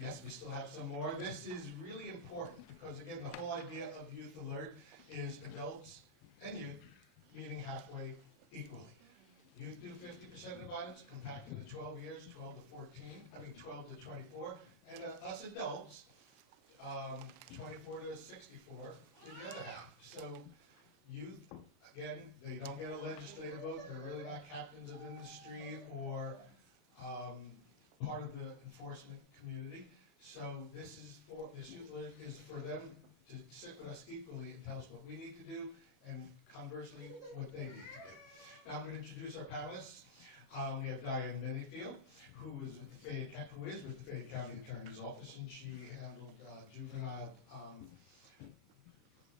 Yes, we still have some more. This is really important because, again, the whole idea of Youth Alert is adults and youth meeting halfway equally. Youth do 50% of violence, compacted to 12 years, 12 to 24, and us adults, 24 to 64, do the other half. So youth, again, they don't get a legislative vote. They're really not captains of industry or part of the enforcement community. So this Youth Alert is for them to sit with us equally and tell us what we need to do, and conversely, what they need to do. Now I'm going to introduce our panelists. We have Diane Minifield, who is with the Fayette County Attorney's Office, and she handled juvenile,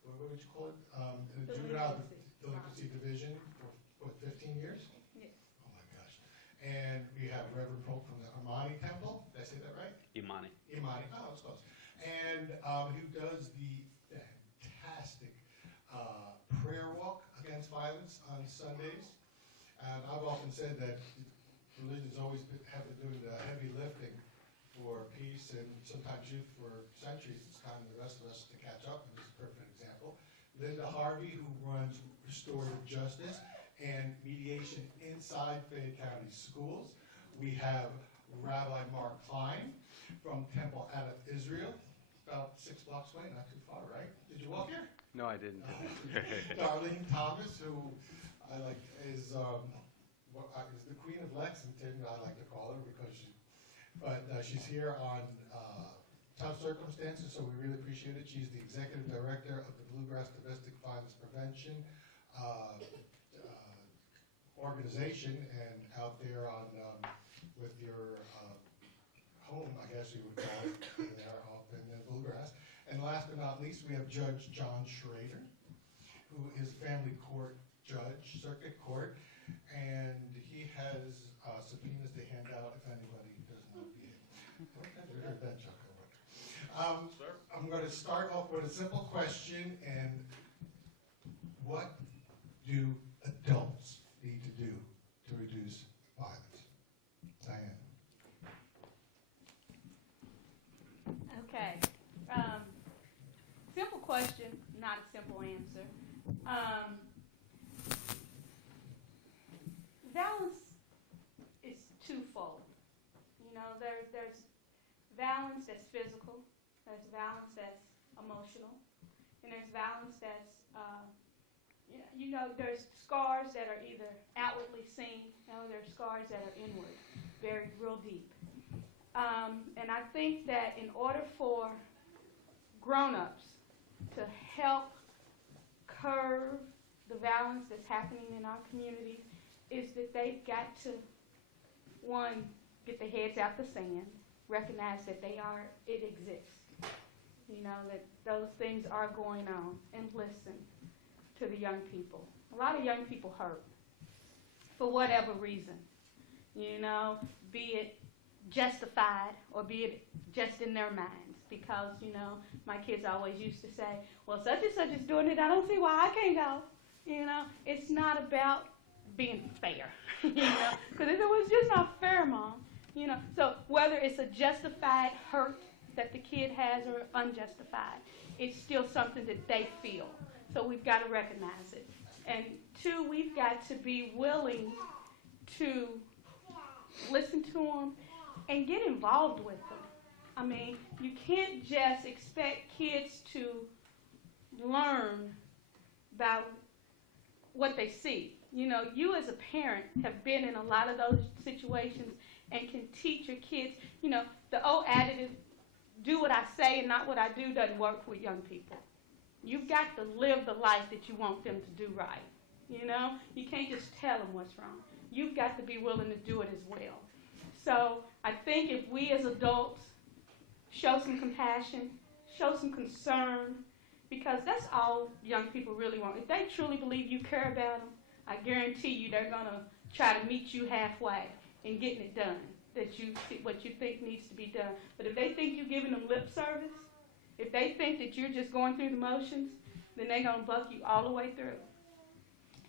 what would you call it? Juvenile Delinquency Division for 15 years? Yes. Oh my gosh. And we have Reverend Polk from the Imani Temple. Did I say that right? Imani. Imani, oh, it's close. And who does the fantastic prayer walk against violence on Sundays. And I've often said that religion's always have been doing the heavy lifting for peace and sometimes youth for centuries. It's time for the rest of us to catch up, and this is a perfect example. Linda Harvey, who runs Restorative Justice and Mediation inside Fayette County Schools. We have Rabbi Mark Klein from Temple out of Israel, about 6 blocks away, not too far, right? Did you walk here? No, I didn't. Darlene Thomas, who I like is the Queen of Lexington, I like to call her, because she's here on tough circumstances, so we really appreciate it. She's the Executive Director of the Bluegrass Domestic Violence Prevention organization, and out there on with your home, I guess you would call it, there up in the Bluegrass. And last but not least, we have Judge John Schrader, who is family court judge, circuit court, and he has subpoenas to hand out if anybody does not behave. We heard that joke over. I'm going to start off with a simple question, and what do adults need to do to reduce violence? Diane. Okay. Simple question, not a simple answer. Violence is twofold. You know, there's violence that's physical, there's violence that's emotional, and there's violence that's, there's scars that are either outwardly seen, or there's scars that are inward, buried real deep. And I think that in order for grown-ups to help curb the violence that's happening in our communities is that they've got to, one, get their heads out the sand, recognize that it exists, that those things are going on, and listen to the young people. A lot of young people hurt for whatever reason, be it justified or be it just in their minds. Because, my kids always used to say, well, such and such is doing it, I don't see why I can't go. It's not about being fair, because if it was just not fair, Mom, So whether it's a justified hurt that the kid has or unjustified, it's still something that they feel. So we've got to recognize it. And two, we've got to be willing to listen to them and get involved with them. I mean, you can't just expect kids to learn by what they see. You as a parent have been in a lot of those situations and can teach your kids. The old adage, do what I say and not what I do, doesn't work with young people. You've got to live the life that you want them to do right. You can't just tell them what's wrong. You've got to be willing to do it as well. So I think if we as adults show some compassion, show some concern, because that's all young people really want. If they truly believe you care about them, I guarantee you they're going to try to meet you halfway in getting it done, what you think needs to be done. But if they think you're giving them lip service, if they think that you're just going through the motions, then they're going to buck you all the way through.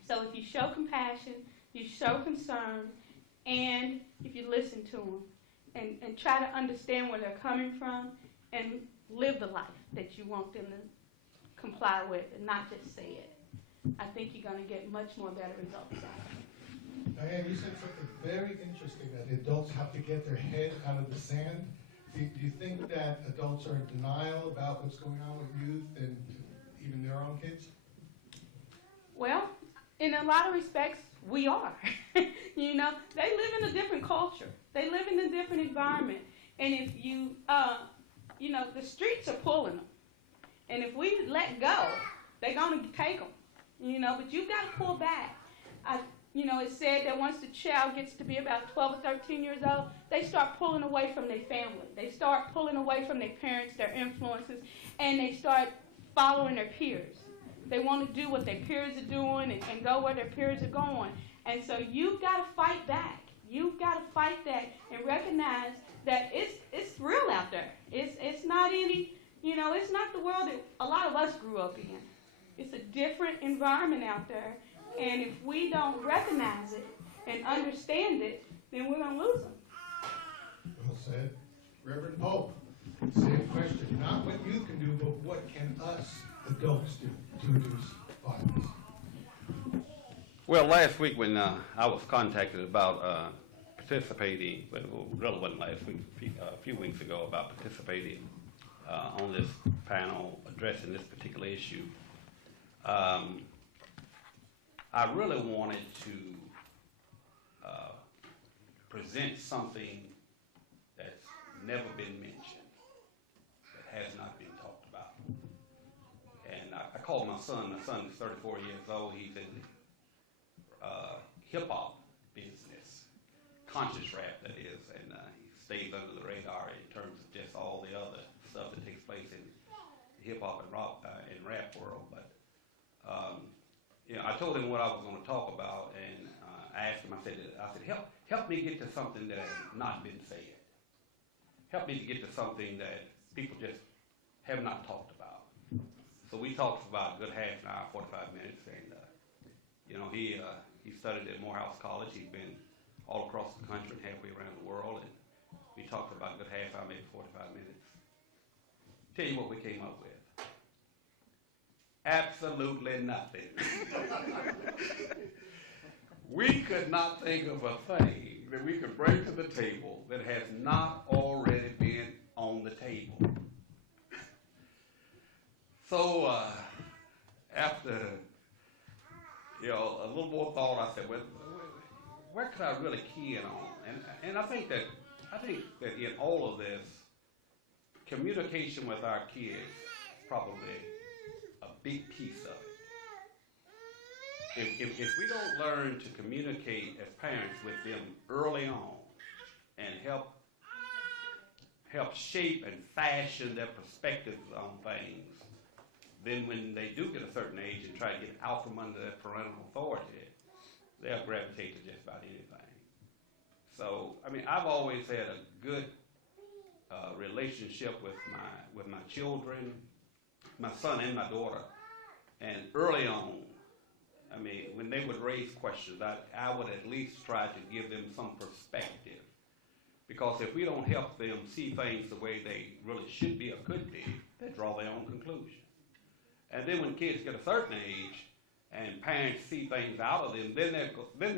So if you show compassion, you show concern, and if you listen to them, and try to understand where they're coming from and live the life that you want them to comply with and not just say it. I think you're going to get much more better results out of it. Diane, you said something very interesting, that adults have to get their head out of the sand. Do you think that adults are in denial about what's going on with youth and even their own kids? Well, in a lot of respects, we are. You know, they live in a different culture. They live in a different environment. And if you, you know, the streets are pulling them. And if we let go, they're going to take them. You know, but you've got to pull back. You know, it's said that once the child gets to be about 12 or 13 years old, they start pulling away from their family. They start pulling away from their parents, their influences, and they start following their peers. They want to do what their peers are doing and go where their peers are going. And so you've got to fight back. You've got to fight that and recognize that it's real out there. It's not any, you know, it's not the world that a lot of us grew up in. It's a different environment out there. And if we don't recognize it and understand it, then we're going to lose them. Well said. Reverend Pope, same question. Not what you can do, but what can us adults do to reduce violence? Well, last week when I was contacted about participating, well, it really wasn't last week, a few weeks ago, about participating on this panel addressing this particular issue, I really wanted to present something that's never been mentioned, that has not been talked about. And I called my son. My son is 34 years old. He's in the hip-hop business, conscious rap, that is, and he stays under the radar in terms of just all the other stuff that takes place in the hip-hop and rap world. But you know, I told him what I was going to talk about, and I asked him. I said, help me get to something that has not been said. Help me to get to something that people just have not talked about. So we talked for about a good half an hour, 45 minutes, and you know, he studied at Morehouse College. He's been all across the country and halfway around the world, and we talked for about a good half hour, maybe 45 minutes. Tell you what we came up with. Absolutely nothing. We could not think of a thing that we could bring to the table that has not already been on the table. So after, you know, a little more thought, I said, well, where could I really key in on? And I think that in all of this, communication with our kids is probably a big piece of it. If we don't learn to communicate as parents with them early on and help shape and fashion their perspectives on things, then when they do get a certain age and try to get out from under that parental authority, they'll gravitate to just about anything. So, I mean, I've always had a good relationship with my children, my son and my daughter. And early on, I mean, when they would raise questions, I would at least try to give them some perspective. Because if we don't help them see things the way they really should be or could be, they draw their own conclusion. And then when kids get a certain age and parents see things out of them, then they're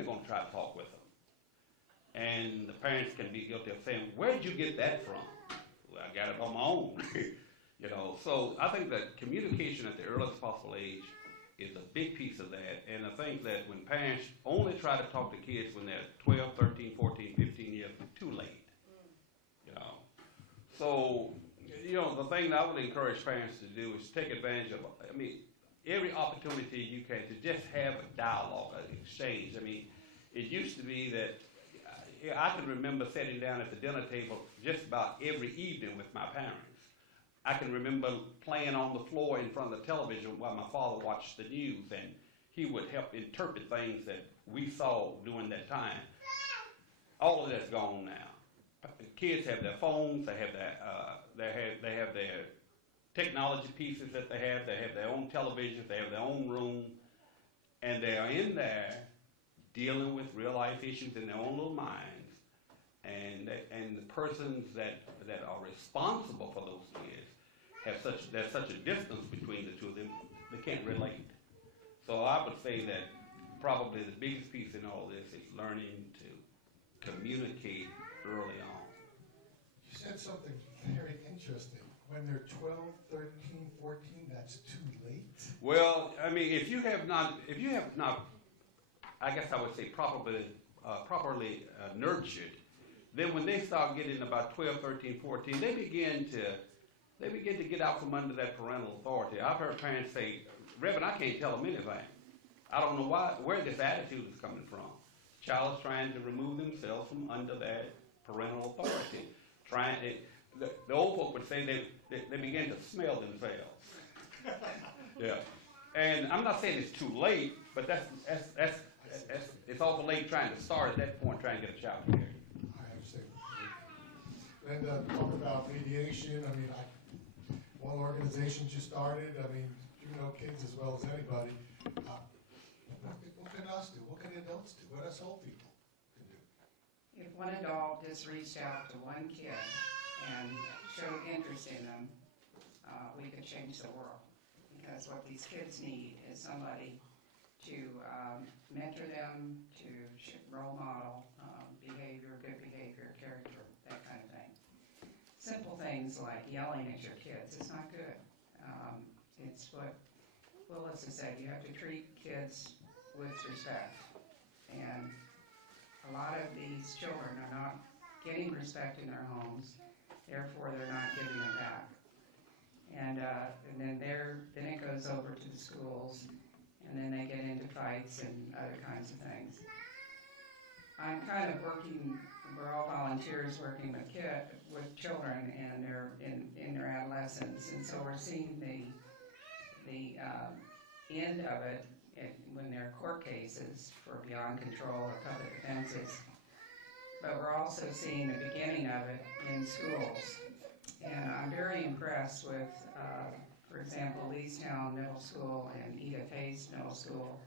going to try to talk with them. And the parents can be guilty of saying, where did you get that from? Well, I got it on my own. You know, so I think that communication at the earliest possible age is a big piece of that. And I think that when parents only try to talk to kids when they're 12, 13, 14, 15 years, it's too late. You know, so, you know, the thing that I would encourage parents to do is take advantage of, I mean, every opportunity you can to just have a dialogue, an exchange. I mean, it used to be that I can remember sitting down at the dinner table just about every evening with my parents. I can remember playing on the floor in front of the television while my father watched the news, and he would help interpret things that we saw during that time. All of that's gone now. The kids have their phones, they have their technology pieces that they have their own televisions, they have their own room, and they are in there dealing with real life issues in their own little minds, and the persons that are responsible for those kids there's such a distance between the two of them, they can't relate. So I would say that probably the biggest piece in all this is learning to communicate early on. You said something very interesting. When they're 12, 13, 14, that's too late? Well, I mean, if you have not, I guess I would say properly nurtured, then when they start getting about 12, 13, 14, they begin to get out from under that parental authority. I've heard parents say, Reverend, I can't tell them anything. I don't know where this attitude is coming from. Child is trying to remove themselves from under that parental authority. The old folk would say they begin to smell themselves. Yeah. And I'm not saying it's too late, but it's awful late trying to start at that point, trying to get a child here. I understand. Then talk about mediation. I mean, one organization just started. I mean, you know kids as well as anybody. What can us do? What can adults do? What us old people can do? If one adult just reached out to one kid and showed interest in them, we could change the world. Because what these kids need is somebody to mentor them, to role model behavior, good behavior, character, that kind of thing. Simple things like yelling at your kids is not good. It's what Willis has said, you have to treat kids with respect. And a lot of these children are not getting respect in their homes, therefore they're not giving it back. And then it goes over to the schools, and then they get into fights and other kinds of things. I'm kind of we're all volunteers working with children, and they're in their adolescence, and so we're seeing the end of it when there are court cases for beyond control or public offenses. But we're also seeing the beginning of it in schools. And I'm very impressed with, for example, Leestown Middle School and Edith Hayes Middle School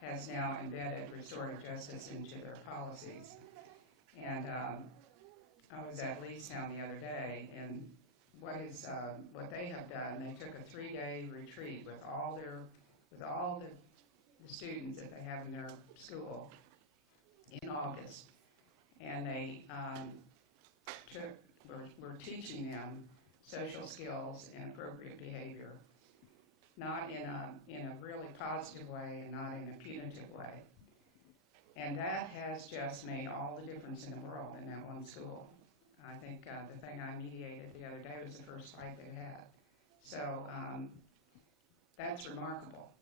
has now embedded restorative justice into their policies. And I was at Leestown the other day, and what they have done, they took a 3-day retreat with all the students that they have in their school in August, and they we're teaching them social skills and appropriate behavior, not in a really positive way and not in a punitive way. And that has just made all the difference in the world in that one school. I think the thing I mediated the other day was the first fight they had. So that's remarkable.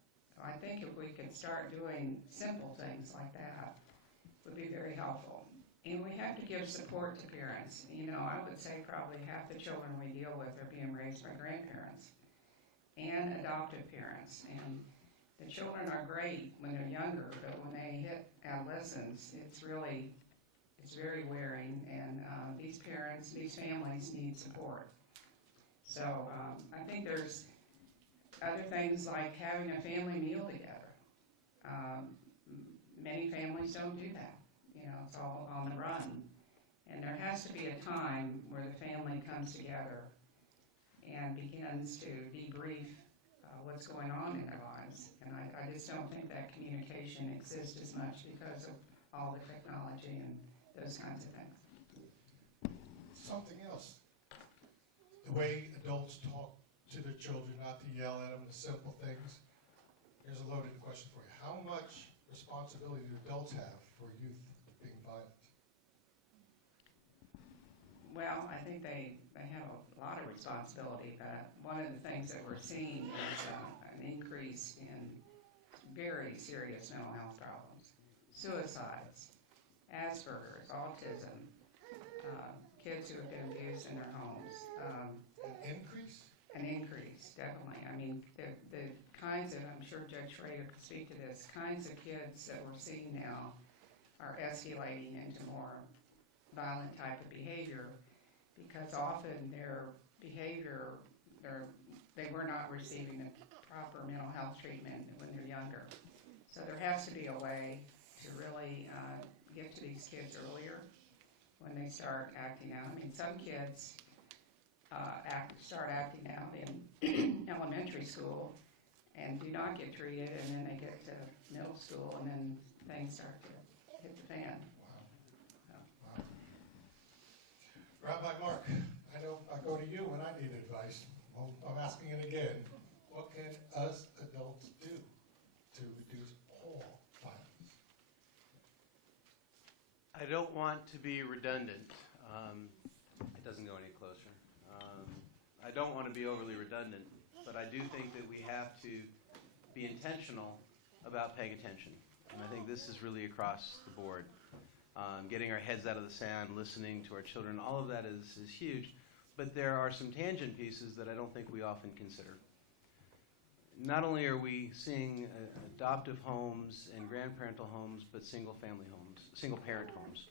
I think if we could start doing simple things like that, it would be very helpful. And we have to give support to parents. You know, I would say probably half the children we deal with are being raised by grandparents and adoptive parents. And the children are great when they're younger, but when they hit adolescence, it's very wearing, and these families need support. So I think there's other things like having a family meal together. Many families don't do that. You know, it's all on the run. And there has to be a time where the family comes together and begins to debrief what's going on in their lives. And I just don't think that communication exists as much because of all the technology and those kinds of things. Something else. The way adults talk to their children, not to yell at them, the simple things. Here's a loaded question for you. How much responsibility do adults have for youth being violent? Well, I think they have a lot of responsibility, but one of the things that we're seeing is an increase in very serious mental health problems. Suicides, Asperger's, autism, kids who have been abused in their homes. An increase? An increase, definitely. I mean, the kinds of, I'm sure Judge Schrader could speak to this, kinds of kids that we're seeing now are escalating into more violent type of behavior because often their behavior, they were not receiving the proper mental health treatment when they're younger. So there has to be a way to really get to these kids earlier when they start acting out. I mean, some kids start acting out in elementary school and do not get treated, and then they get to middle school, and then things start to hit the fan. Wow. Rabbi Mark, I know I go to you when I need advice. Well, I'm asking it again. What can us adults do to reduce all violence? I don't want to be redundant. It doesn't go any closer. I don't want to be overly redundant, but I do think that we have to be intentional about paying attention. And I think this is really across the board. Getting our heads out of the sand, listening to our children, all of that is huge. But there are some tangent pieces that I don't think we often consider. Not only are we seeing adoptive homes and grandparental homes, but single-family homes, single-parent homes.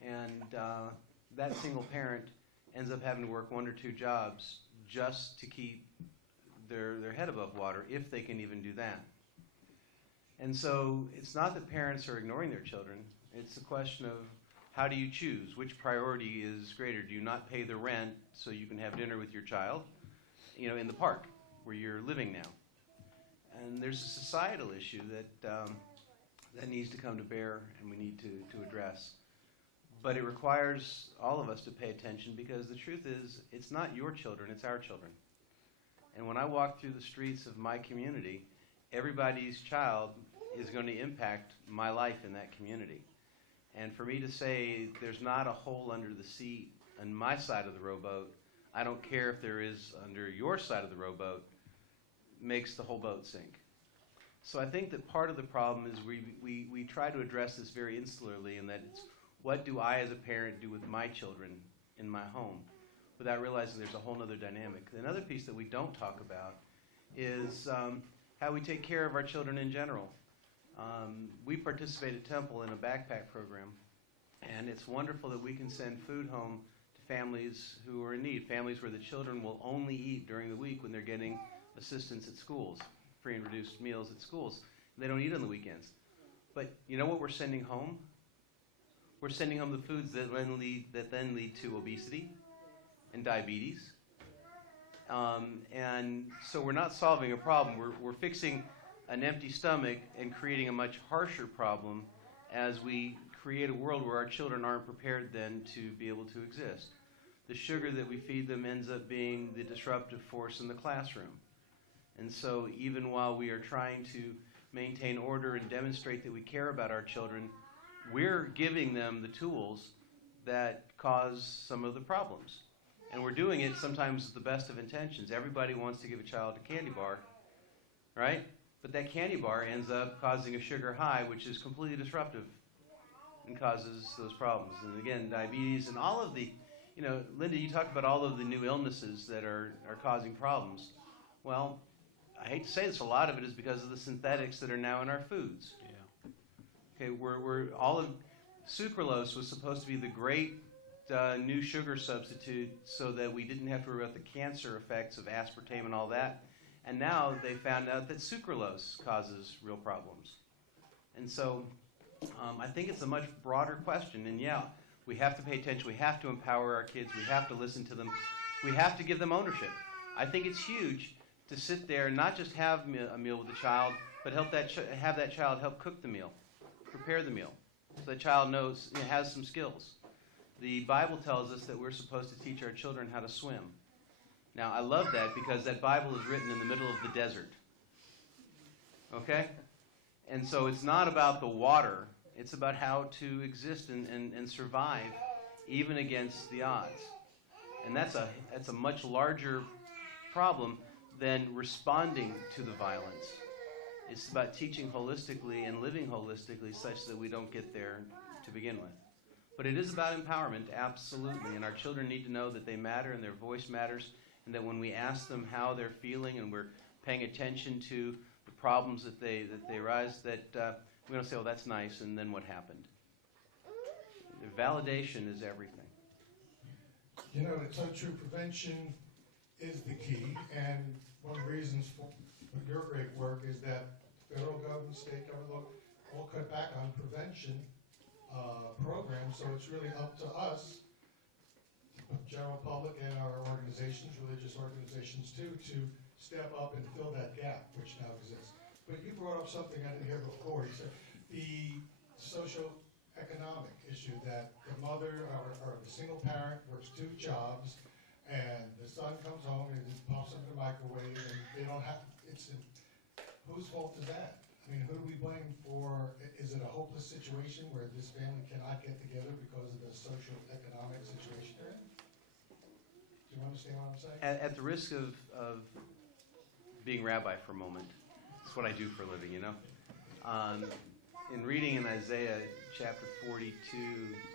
And that single parent ends up having to work 1 or 2 jobs just to keep their head above water, if they can even do that. And so it's not that parents are ignoring their children. It's a question of, how do you choose? Which priority is greater? Do you not pay the rent so you can have dinner with your child, in the park where you're living now? And there's a societal issue that needs to come to bear, and we need to address. But it requires all of us to pay attention, because the truth is, it's not your children, it's our children. And when I walk through the streets of my community, everybody's child is going to impact my life in that community. And for me to say there's not a hole under the seat on my side of the rowboat, I don't care if there is under your side of the rowboat, makes the whole boat sink. So I think that part of the problem is we try to address this very insularly, in that it's, what do I as a parent do with my children in my home, without realizing there's a whole other dynamic. Another piece that we don't talk about is how we take care of our children in general. We participate at Temple in a backpack program, and it's wonderful that we can send food home to families who are in need, families where the children will only eat during the week when they're getting assistance at schools, free and reduced meals at schools. They don't eat on the weekends. But you know what we're sending home? We're sending home the foods that then lead to obesity and diabetes. And so we're not solving a problem. We're fixing an empty stomach and creating a much harsher problem, as we create a world where our children aren't prepared then to be able to exist. The sugar that we feed them ends up being the disruptive force in the classroom. And so even while we are trying to maintain order and demonstrate that we care about our children, we're giving them the tools that cause some of the problems. And we're doing it sometimes with the best of intentions. Everybody wants to give a child a candy bar, right? But that candy bar ends up causing a sugar high, which is completely disruptive and causes those problems. And again, diabetes and all of the, Linda, you talked about all of the new illnesses that are causing problems. Well, I hate to say this, a lot of it is because of the synthetics that are now in our foods. Yeah. Okay, we're all of sucralose was supposed to be the great new sugar substitute, so that we didn't have to worry about the cancer effects of aspartame and all that. And now they found out that sucralose causes real problems. And so I think it's a much broader question. And yeah, we have to pay attention. We have to empower our kids. We have to listen to them. We have to give them ownership. I think it's huge to sit there and not just have a meal with the child, but have that child help cook the meal, prepare the meal, so the child knows, has some skills. The Bible tells us that we're supposed to teach our children how to swim. Now, I love that, because that Bible is written in the middle of the desert. Okay? And so it's not about the water. It's about how to exist and survive, even against the odds. And that's a much larger problem than responding to the violence. It's about teaching holistically and living holistically, such that we don't get there to begin with. But it is about empowerment, absolutely. And our children need to know that they matter and their voice matters, and that when we ask them how they're feeling and we're paying attention to the problems that they arise, that we don't say, oh, that's nice, and then what happened? The validation is everything. It's so true. Prevention is the key, and one of the reasons for your great work is that federal government, state government, all cut back on prevention program, so it's really up to us, the general public and our organizations, religious organizations too, to step up and fill that gap which now exists. But you brought up something I didn't hear before. You said the socio-economic issue that the mother or the single parent works 2 jobs, and the son comes home and he pops into the microwave, and they don't have. Whose fault is that? I mean, who do we blame for? Is it a hopeless situation where this family cannot get together because of the socio-economic situation they're in? Do you understand what I'm saying? At the risk of being rabbi for a moment, it's what I do for a living, you know. In reading in Isaiah chapter 42,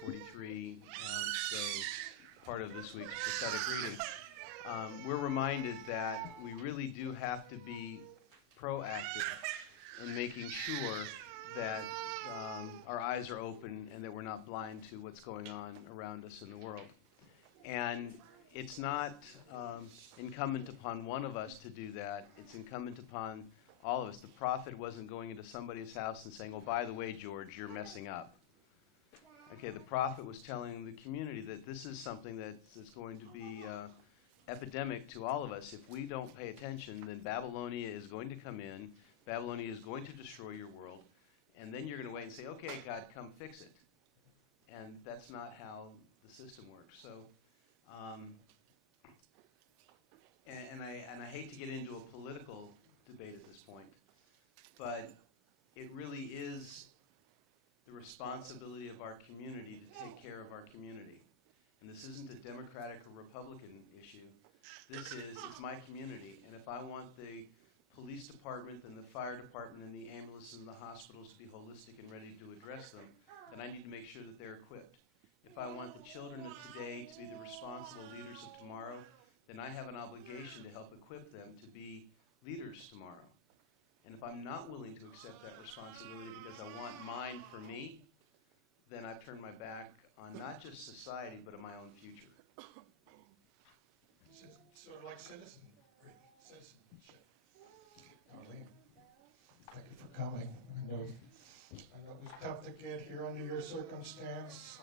43, today, part of this week's prophetic reading, we're reminded that we really do have to be proactive in making sure that our eyes are open and that we're not blind to what's going on around us in the world. And it's not incumbent upon one of us to do that. It's incumbent upon all of us. The prophet wasn't going into somebody's house and saying, oh, by the way, George, you're messing up. Okay, the prophet was telling the community that this is something that's going to be epidemic to all of us. If we don't pay attention, then Babylonia is going to come in. Babylonia is going to destroy your world. And then you're going to wait and say, okay, God, come fix it. And that's not how the system works. So, and I hate to get into a political debate at this point, but it really is the responsibility of our community to take care of our community. And this isn't a Democratic or Republican issue. It's my community. And if I want the police department and the fire department and the ambulances and the hospitals to be holistic and ready to address them, then I need to make sure that they're equipped. If I want the children of today to be the responsible leaders of tomorrow, then I have an obligation to help equip them to be leaders tomorrow. And if I'm not willing to accept that responsibility because I want mine for me, then I've turned my back on not just society, but on my own future. It's sort of like citizenship. Darlene, thank you for coming. I know it was tough to get here under your circumstance.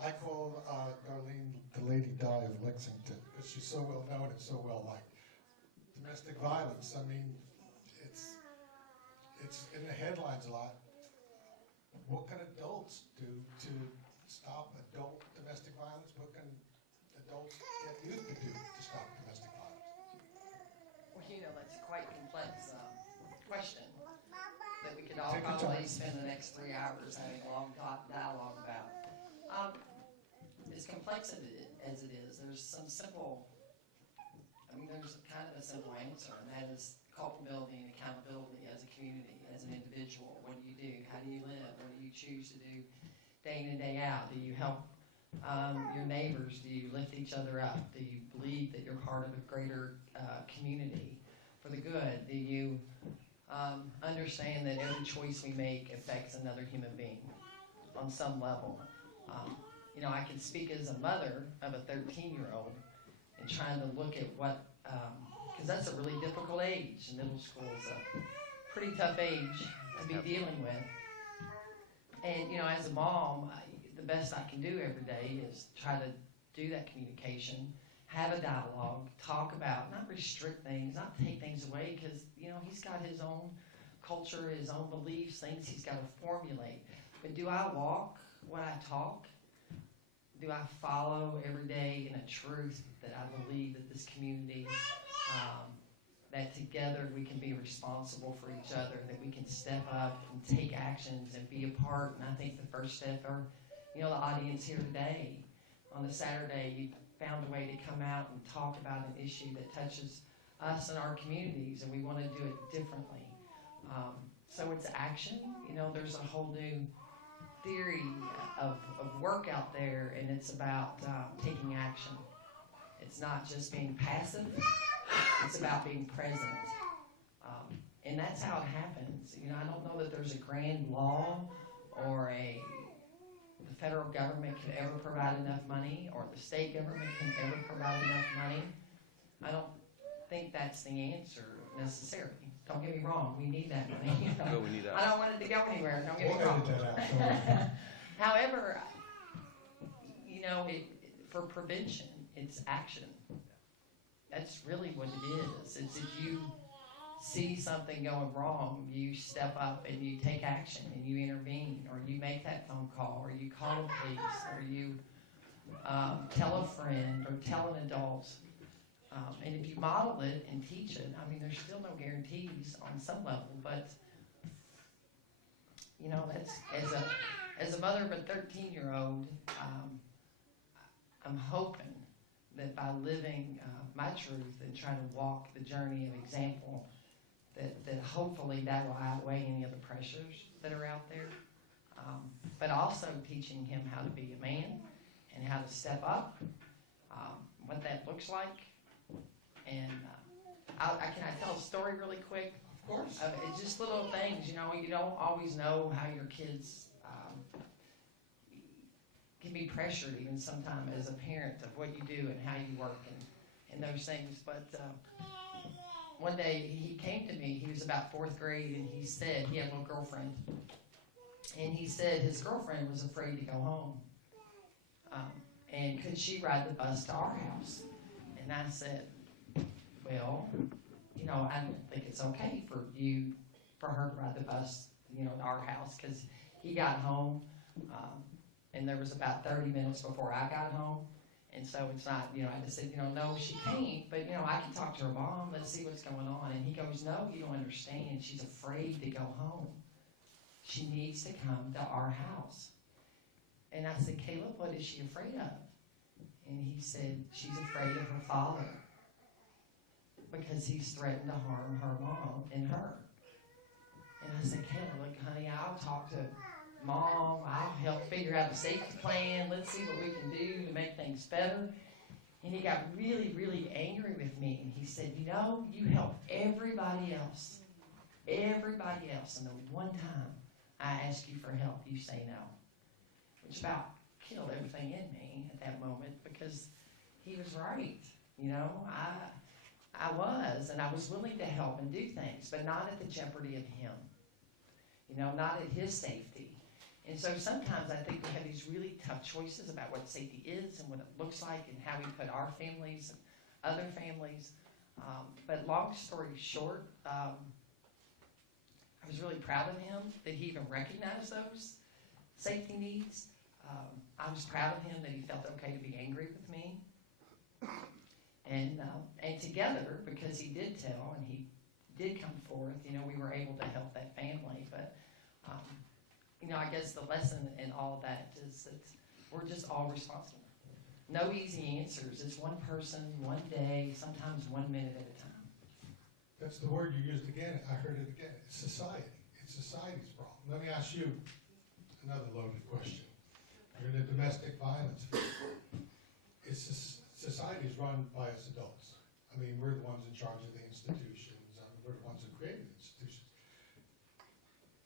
I call Darlene the Lady Di of Lexington because she's so well known and so well liked. Domestic violence, I mean, it's in the headlines a lot. What can adults do to stop adult domestic violence? What can adults get youth to do to stop domestic violence? Well, you know, that's a quite complex question that we could all Take your probably time. spend the next 3 hours having a long dialogue about. As complex as it is, there's some simple, there's kind of a simple answer, and that is culpability and accountability as a community, as an individual. What do you do? How do you live? What do you choose to do day in and day out? Do you help your neighbors? Do you lift each other up? Do you believe that you're part of a greater community for the good? Do you understand that every choice we make affects another human being on some level? You know, I can speak as a mother of a 13-year-old and trying to look at what, because that's a really difficult age. Middle school is a pretty tough age to be dealing with. And, you know, as a mom, the best I can do every day is try to do that communication, have a dialogue, talk about, not restrict things, not take things away, because, you know, he's got his own culture, his own beliefs, things he's got to formulate. But do I walk what I talk? Do I follow every day in a truth that I believe that this community, that together we can be responsible for each other, that we can step up and take actions and be a part? And I think the first step are, you know, the audience here today. On the Saturday, you found a way to come out and talk about an issue that touches us and our communities, and we want to do it differently. So it's action. You know, there's a whole new theory of work out there, and it's about taking action. It's not just being passive, it's about being present. And that's how it happens. You know, I don't know that there's a grand law or the federal government can ever provide enough money, or the state government can ever provide enough money. I don't think that's the answer necessarily. Don't get me wrong, we need that money. No, we need that. I don't want it to go anywhere, don't get We'll me wrong. edit that out. However, however, you know, for prevention, it's action. That's really what it is. It's if you see something going wrong, you step up and you take action and you intervene, or you make that phone call, or you call the police, or you tell a friend or tell an adult. And if you model it and teach it, I mean, there's still no guarantees on some level, but you know, that's as a mother of a 13-year-old, I'm hoping that by living my truth and trying to walk the journey of example, that hopefully that will outweigh any of the pressures that are out there. But also teaching him how to be a man and how to step up, what that looks like. And can I tell a story really quick? Of course. It's just little things, you know, you don't always know how your kids can be pressured even sometimes as a parent of what you do and how you work and those things. But one day he came to me, he was about 4th grade, and he said he had a little girlfriend. And he said his girlfriend was afraid to go home. And could she ride the bus to our house? And I said, well, you know, I don't think it's okay for her to ride the bus, you know, to our house, because he got home, and there was about 30 minutes before I got home. And so it's not, you know, I just said, you know, no, she can't, but, you know, I can talk to her mom, let's see what's going on. And he goes, no, you don't understand. She's afraid to go home. She needs to come to our house. And I said, Caleb, what is she afraid of? And he said, she's afraid of her father because he's threatened to harm her mom and her. And I said, Caleb, look, honey, I'll talk to Mom. I'll help figure out a safety plan. Let's see what we can do to make things better. And he got really, really angry with me. And he said, you know, you help everybody else. Everybody else. And the one time I ask you for help, you say no. Which about killed everything in me at that moment, because he was right. You know, I was, and I was willing to help and do things, but not at the jeopardy of him. You know, not at his safety. And so sometimes I think we have these really tough choices about what safety is and what it looks like and how we put our families and other families. But long story short, I was really proud of him that he even recognized those safety needs. I was proud of him that he felt okay to be angry with me. And together, because he did tell and he did come forth, you know, we were able to help that family. But, you know, I guess the lesson in all of that is that we're just all responsible. No easy answers. It's one person, one day, sometimes 1 minute at a time. That's the word you used again. I heard it again. It's society. It's society's problem. Let me ask you another loaded question. You're in the domestic violence field. Society is run by us adults. I mean, we're the ones in charge of the institutions. We're the ones who created the institutions.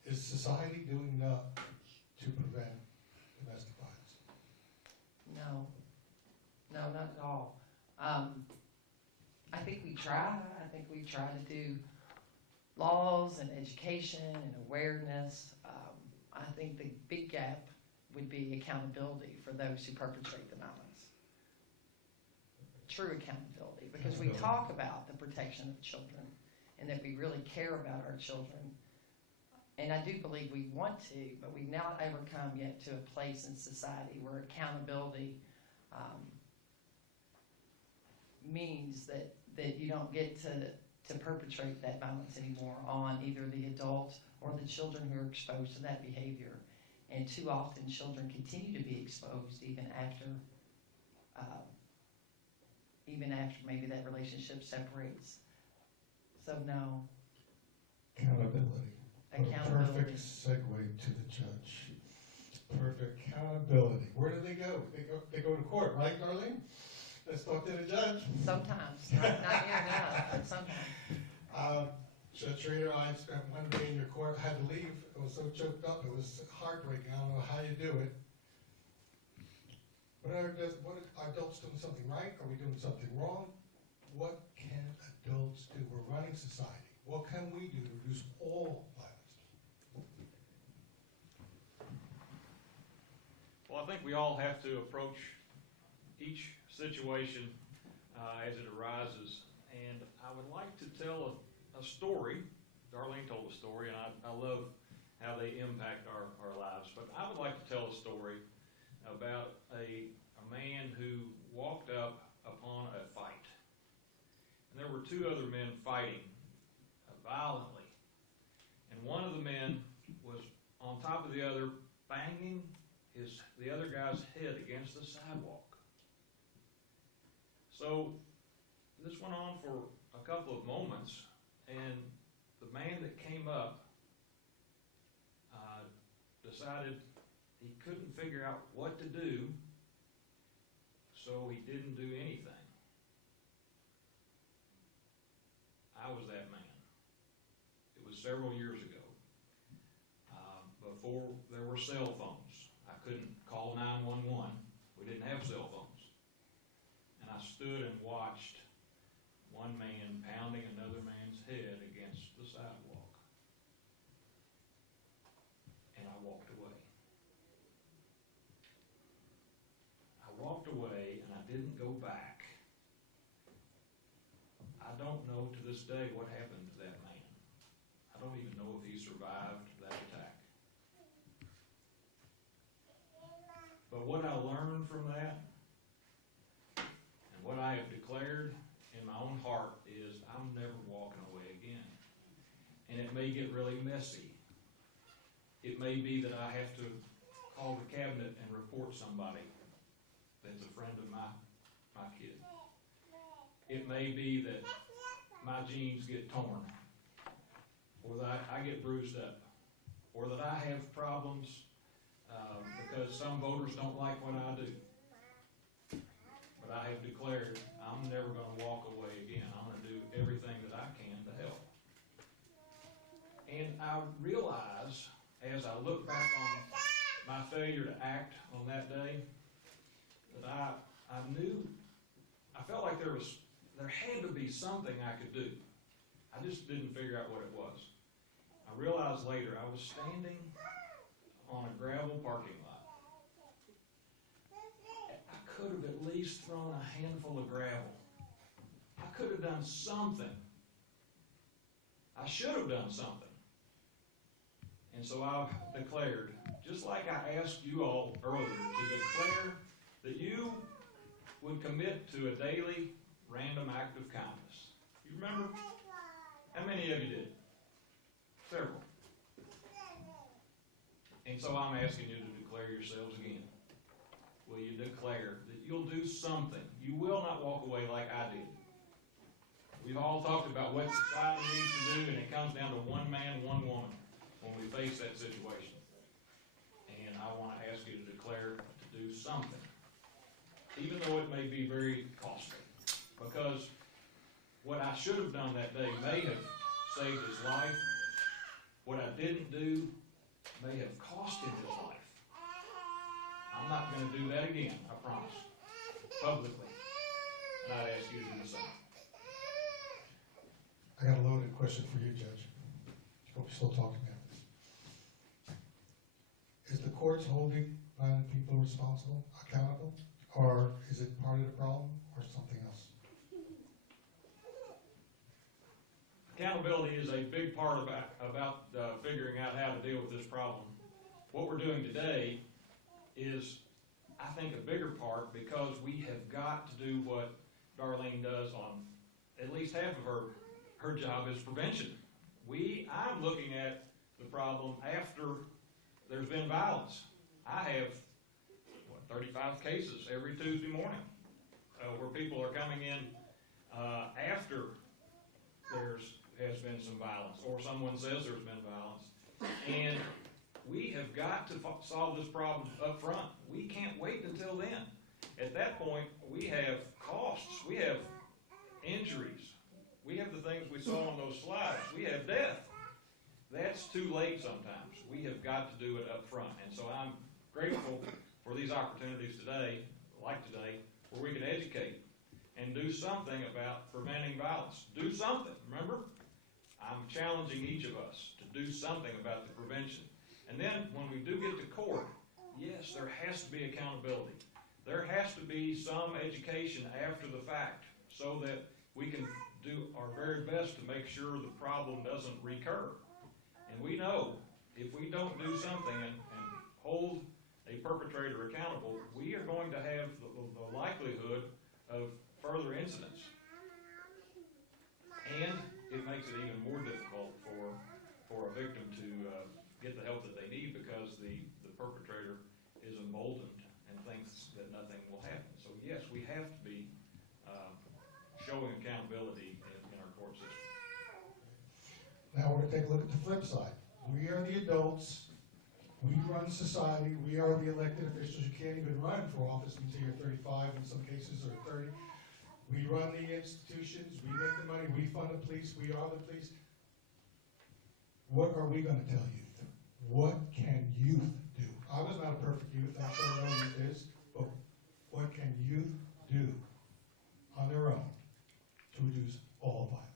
Is society doing enough to prevent domestic violence? No, not at all. I think we try. I think we try to do laws and education and awareness. I think the big gap would be accountability for those who perpetrate the violence. True accountability, because we talk about the protection of children and that we really care about our children. And I do believe we want to, but we've not ever come yet to a place in society where accountability means that you don't get to perpetrate that violence anymore on either the adults or the children who are exposed to that behavior. And too often children continue to be exposed even after maybe that relationship separates. So no. Accountability. Accountability. Perfect segue to the judge. Perfect accountability. Where do they go? They go to court, right, Darlene? Let's talk to the judge. Sometimes. Not here now, but sometimes. Judge Rader and I spent one day in your court. I had to leave. I was so choked up. It was heartbreaking. I don't know how you do it. What are adults doing something right? Are we doing something wrong? What can adults do? We're running society. What can we do to reduce all violence? I think we all have to approach each situation as it arises. And I would like to tell a story. Darlene told a story, and I love how they impact our lives. But I would like to tell a story about a man who walked up upon a fight. And there were two other men fighting violently. And one of the men was on top of the other, banging the other guy's head against the sidewalk. So this went on for a couple of moments, and the man that came up decided he couldn't figure out what to do, so he didn't do anything. I was that man. It was several years ago, before there were cell phones. I couldn't call 911. We didn't have cell phones. And I stood and watched one man pounding another man's head against the sidewalk. And I walked away. I walked away and I didn't go back. I don't know to this day what happened to that man. I don't even know if he survived that attack. But what I learned from that, and what I have declared in my own heart, is I'm never walking away again. And it may get really messy. It may be that I have to call the cabinet and report somebody that's a friend of my kid. It may be that my jeans get torn, or that I get bruised up, or that I have problems because some voters don't like what I do. But I have declared I'm never going to walk away again. I'm going to do everything that I can to help. And I realize, as I look back on my failure to act on that day, that I knew, I felt like there had to be something I could do. I just didn't figure out what it was. I realized later I was standing on a gravel parking lot. I could have at least thrown a handful of gravel. I could have done something. I should have done something. And so I declared, just like I asked you all earlier, to declare that you would commit to a daily random act of kindness. You remember? How many of you did? Several. And so I'm asking you to declare yourselves again. Will you declare that you'll do something? You will not walk away like I did. We've all talked about what society needs to do, and it comes down to one man, one woman when we face that situation. And I want to ask you to declare to do something, even though it may be very costly. Because what I should have done that day may have saved his life. What I didn't do may have cost him his life. I'm not going to do that again, I promise, publicly. And I'd ask you to do the same. I got a loaded question for you, Judge. Hope you're still talking after this. Is the courts holding violent people responsible, accountable, or is it part of the problem, or something else? Accountability is a big part about figuring out how to deal with this problem. What we're doing today is, I think, a bigger part, because we have got to do what Darlene does on at least half of her job is prevention. I'm looking at the problem after there's been violence. I have 35 cases every Tuesday morning where people are coming in after has been some violence, or someone says there's been violence. And we have got to solve this problem up front. We can't wait until then. At that point, we have costs, we have injuries, we have the things we saw on those slides, we have death. That's too late sometimes. We have got to do it up front. And so I'm grateful for these opportunities today, like today, where we can educate and do something about preventing violence. Do something, remember? I'm challenging each of us to do something about the prevention. And then when we do get to court, yes, there has to be accountability. There has to be some education after the fact so that we can do our very best to make sure the problem doesn't recur. And we know if we don't do something and hold a perpetrator accountable, we are going to have the likelihood of further incidents. And it makes it even more difficult for a victim to get the help that they need because the perpetrator is emboldened and thinks that nothing will happen. So yes, we have to be showing accountability in our court system. Now we're going to take a look at the flip side. We are the adults. We run society. We are the elected officials. You can't even run for office until you're 35, in some cases, or 30. We run the institutions. We make the money. We fund the police. We are the police. What are we going to tell youth? What can youth do? I was not a perfect youth. I'm sure no youth is. But what can youth do on their own to reduce all violence?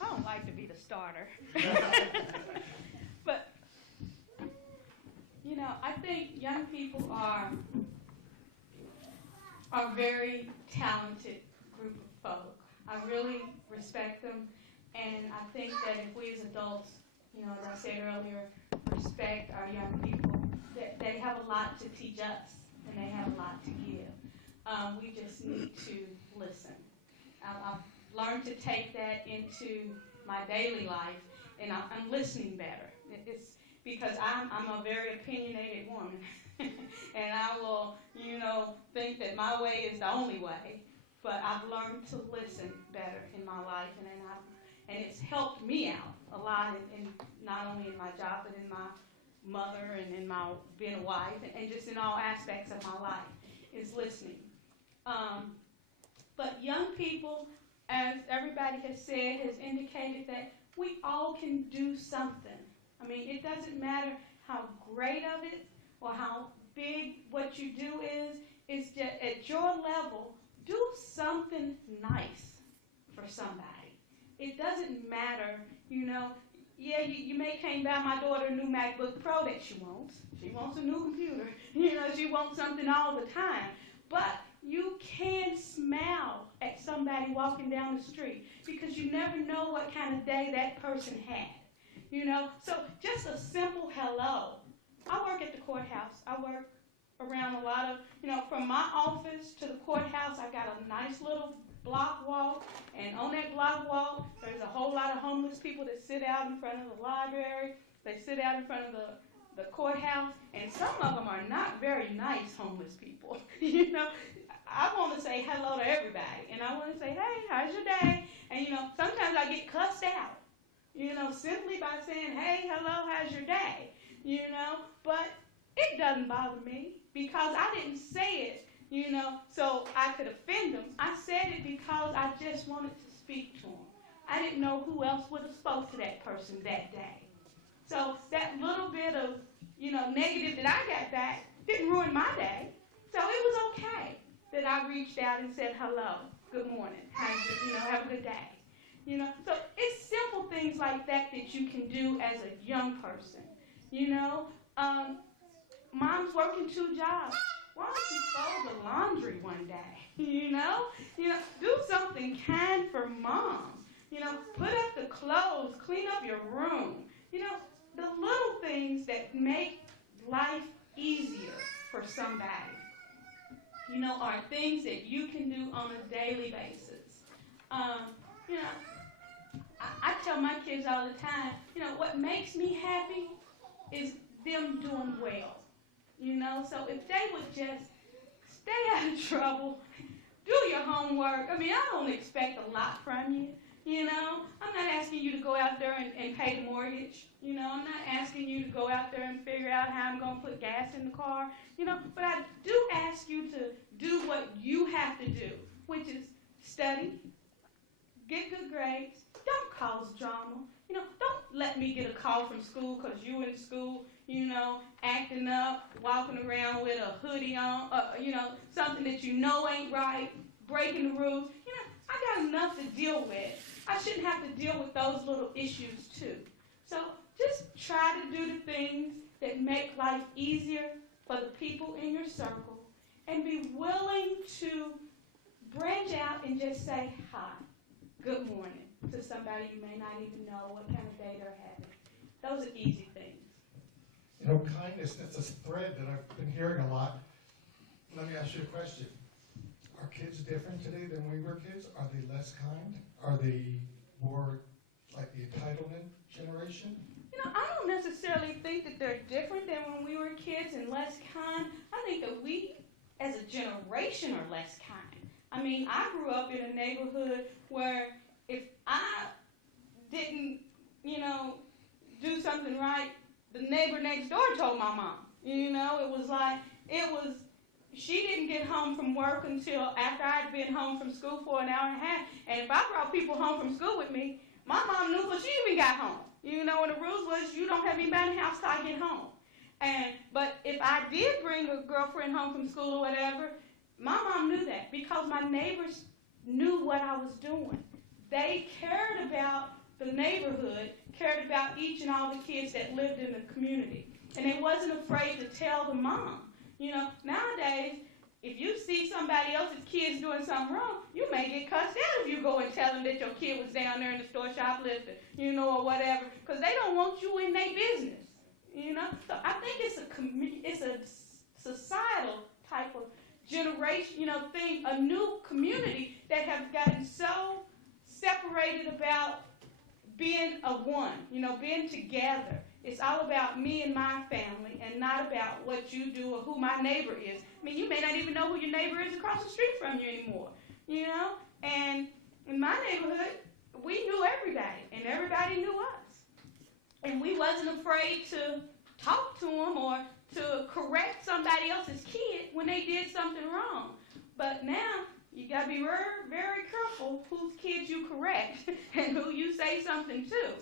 I don't like to be the starter. But, you know, I think young people are a very talented group of folk. I really respect them, and I think that if we as adults, you know, as I said earlier, respect our young people, that they have a lot to teach us, and they have a lot to give. We just need to listen. I've learned to take that into my daily life, and I'm listening better. It's because I'm a very opinionated woman, and I will, you know, think that my way is the only way. But I've learned to listen better in my life, and it's helped me out a lot, in not only in my job, but in my mother and in my being a wife, and just in all aspects of my life, is listening. But young people, as everybody has said, has indicated that we all can do something. I mean, it doesn't matter how great of it or how big what you do is. It's just at your level, do something nice for somebody. It doesn't matter, you know. Yeah, you may can't buy my daughter a new MacBook Pro that she wants. She wants a new computer. You know, she wants something all the time. But you can smile at somebody walking down the street because you never know what kind of day that person had. You know, so just a simple hello. I work at the courthouse. I work around a lot of, you know, from my office to the courthouse, I got a nice little block walk, and on that block walk, there's a whole lot of homeless people that sit out in front of the library. They sit out in front of the courthouse, and some of them are not very nice homeless people. You know, I want to say hello to everybody, and I want to say, hey, how's your day? And, you know, sometimes I get cussed out, you know, simply by saying, hey, hello, how's your day? You know, but it doesn't bother me because I didn't say it, you know, so I could offend them. I said it because I just wanted to speak to them. I didn't know who else would have spoke to that person that day. So that little bit of, you know, negative that I got back didn't ruin my day. So it was okay that I reached out and said hello, good morning, have a good day. You know, so it's simple things like that that you can do as a young person. You know, mom's working 2 jobs. Why don't you fold the laundry one day? You know, do something kind for mom. You know, put up the clothes, clean up your room. You know, the little things that make life easier for somebody, you know, are things that you can do on a daily basis. You know, I tell my kids all the time, you know, what makes me happy is them doing well. You know, so if they would just stay out of trouble, do your homework. I mean, I don't expect a lot from you. You know, I'm not asking you to go out there and pay the mortgage. You know, I'm not asking you to go out there and figure out how I'm going to put gas in the car. You know, but I do ask you to do what you have to do, which is study, get good grades, don't cause drama. You know, don't let me get a call from school because you in school, you know, acting up, walking around with a hoodie on, you know, something that you know ain't right, breaking the rules. You know, I got enough to deal with. I shouldn't have to deal with those little issues too. So just try to do the things that make life easier for the people in your circle, and be willing to branch out and just say hi, good morning, to somebody you may not even know what kind of day they're having. Those are easy things. You know, kindness, that's a thread that I've been hearing a lot. Let me ask you a question. Are kids different today than we were kids? Are they less kind? Are they more like the entitlement generation? You know, I don't necessarily think that they're different than when we were kids and less kind. I think that we, as a generation, are less kind. I mean, I grew up in a neighborhood where if I didn't, you know, do something right, the neighbor next door told my mom. You know, she didn't get home from work until after I'd been home from school for an hour and a half. And if I brought people home from school with me, my mom knew before she even got home. You know, and the rules was you don't have anybody in the house till I get home. But if I did bring a girlfriend home from school or whatever, my mom knew that because my neighbors knew what I was doing. They cared about the neighborhood, cared about each and all the kids that lived in the community. And they wasn't afraid to tell the mom. You know, nowadays, if you see somebody else's kids doing something wrong, you may get cussed out if you go and tell them that your kid was down there in the store shoplifting, you know, or whatever, because they don't want you in their business, you know. So I think it's a societal type of generation, you know, thing, a new community that have gotten so separated about being a one, you know, being together. It's all about me and my family and not about what you do or who my neighbor is. I mean, you may not even know who your neighbor is across the street from you anymore, you know? And in my neighborhood, we knew everybody, and everybody knew us. And we wasn't afraid to talk to them or to correct somebody else's kid when they did something wrong. But now, you got to be very, very careful whose kids you correct and who you say something to.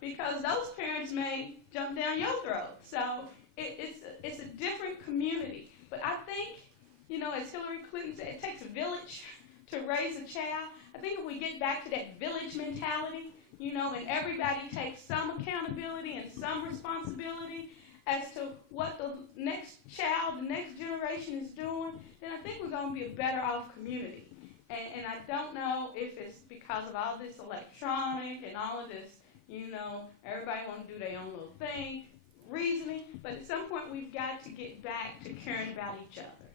Because those parents may jump down your throat. So it's a different community. But I think, you know, as Hillary Clinton said, it takes a village to raise a child. I think if we get back to that village mentality, you know, and everybody takes some accountability and some responsibility as to what the next child, the next generation is doing, then I think we're going to be a better off community. And I don't know if it's because of all this electronic and all of this, you know, everybody want to do their own little thing, reasoning, but at some point we've got to get back to caring about each other.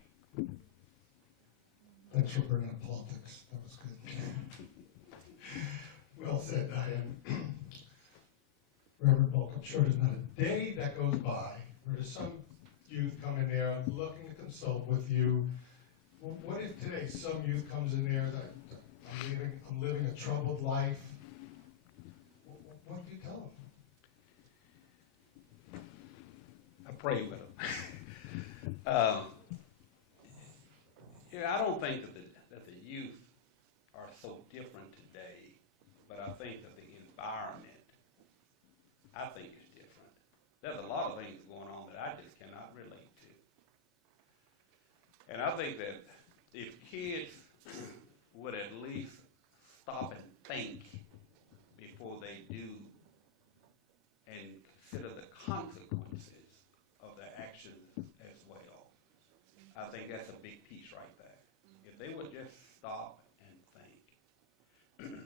Thanks for bringing up politics. That was good. Well said, Diane. Reverend Bulk, I'm sure there's not a day that goes by where there's some youth come in there looking to consult with you. Well, what if today some youth comes in there that I'm living a troubled life? What do you tell them? I pray with them. I don't think that the youth are so different today, but I think that the environment, I think, is different. There's a lot of things going on that I just cannot relate to. And I think that if kids would at least stop and think before they do and consider the consequences of their actions as well, I think that's a big piece right there. If they would just stop and think.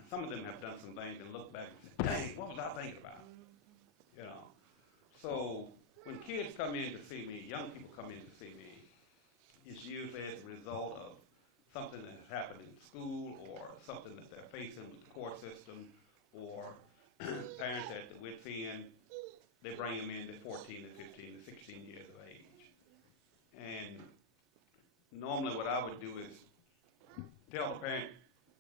Some of them have done some things and look back and say, dang, what was I thinking about? You know. So when kids come in to see me, young people come in to see me, it's usually as a result of something that has happened in school or something that they're facing with the court system or parents at the wit's end. They bring them in, they're 14 to 15 to 16 years of age. And normally what I would do is tell the parent,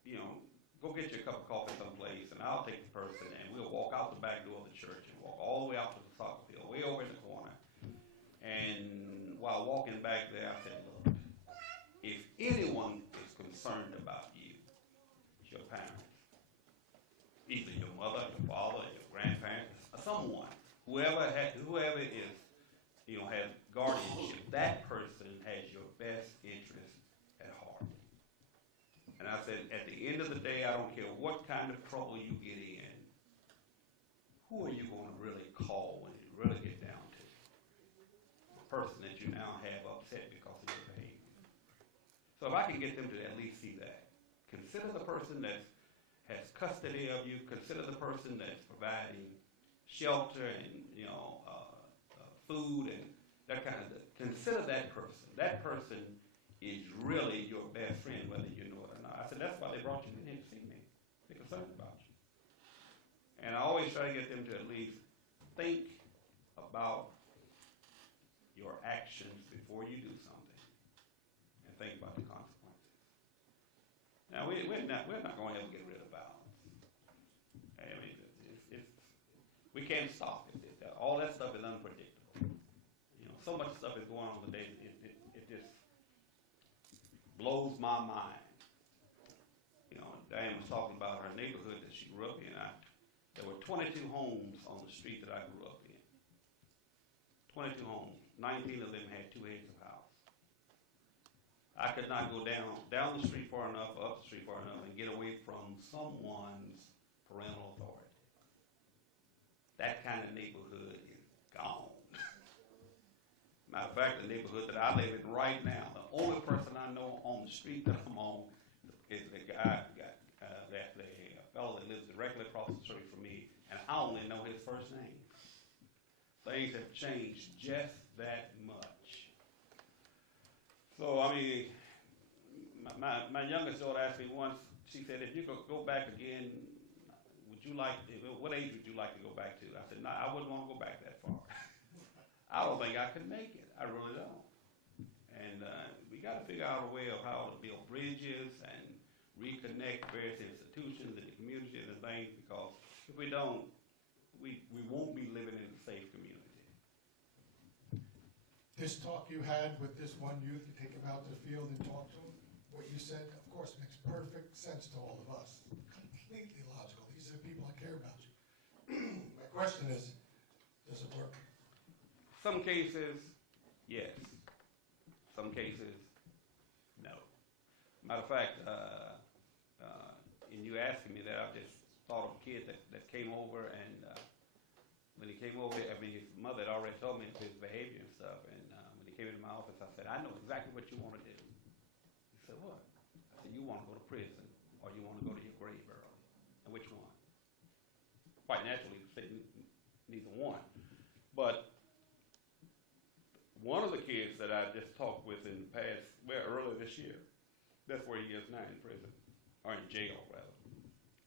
you know, go get you a cup of coffee someplace and I'll take the person and we'll walk out the back door of the church and walk all the way out to the soccer field, way over in the corner. And while walking back there, I said, look, if anyone is concerned about you, it's your parents. Either your mother, your father, your grandparents, or someone. Whoever is, you know, has guardianship, that person has your best interest at heart. And I said, at the end of the day, I don't care what kind of trouble you get in, who are you going to really call when it really gets down to the person that you now have upset because of your behavior? So if I can get them to at least see that, consider the person that has custody of you, consider the person that's providing shelter and food and that kind of thing. Consider that person. That person is really your best friend, whether you know it or not. I said, that's why they brought you in here to see me. They're concerned about you. And I always try to get them to at least think about your actions before you do something, and think about the consequences. Now, we're not going to ever get rid of violence. I mean, we can't stop it. All that stuff is unpredictable. So much stuff is going on today. It just blows my mind. Diane was talking about her neighborhood that she grew up in. There were 22 homes on the street that I grew up in. 22 homes. 19 of them had 2 heads of house. I could not go down the street far enough, up the street far enough, and get away from someone's parental authority. That kind of neighborhood is gone. Matter of fact, the neighborhood that I live in right now, the only person I know on the street that I'm on is the fellow that lives directly across the street from me, and I only know his first name. Things have changed just that much. So, I mean, my youngest daughter asked me once, she said, if you could go back again, what age would you like to go back to? I said, no, I wouldn't want to go back that far. I don't think I could make it. I really don't. And we got to figure out a way of how to build bridges and reconnect various institutions in the community and things, because if we don't, we won't be living in a safe community. This talk you had with this one youth, you take him out to the field and talk to him, what you said, of course, makes perfect sense to all of us. Completely logical. These are the people that care about you. My question is, does it work? Some cases, yes. Some cases, no. Matter of fact, in you asking me that, I just thought of a kid that came over, and when he came over, I mean, his mother had already told me his behavior and stuff, and when he came into my office, I said, I know exactly what you want to do. He said, what? I said, you want to go to prison, or you want to go to your grave early. And which one? Quite naturally, he said neither one. But one of the kids that I just talked with in the past, earlier this year, that's where he is now, in prison, or in jail, rather.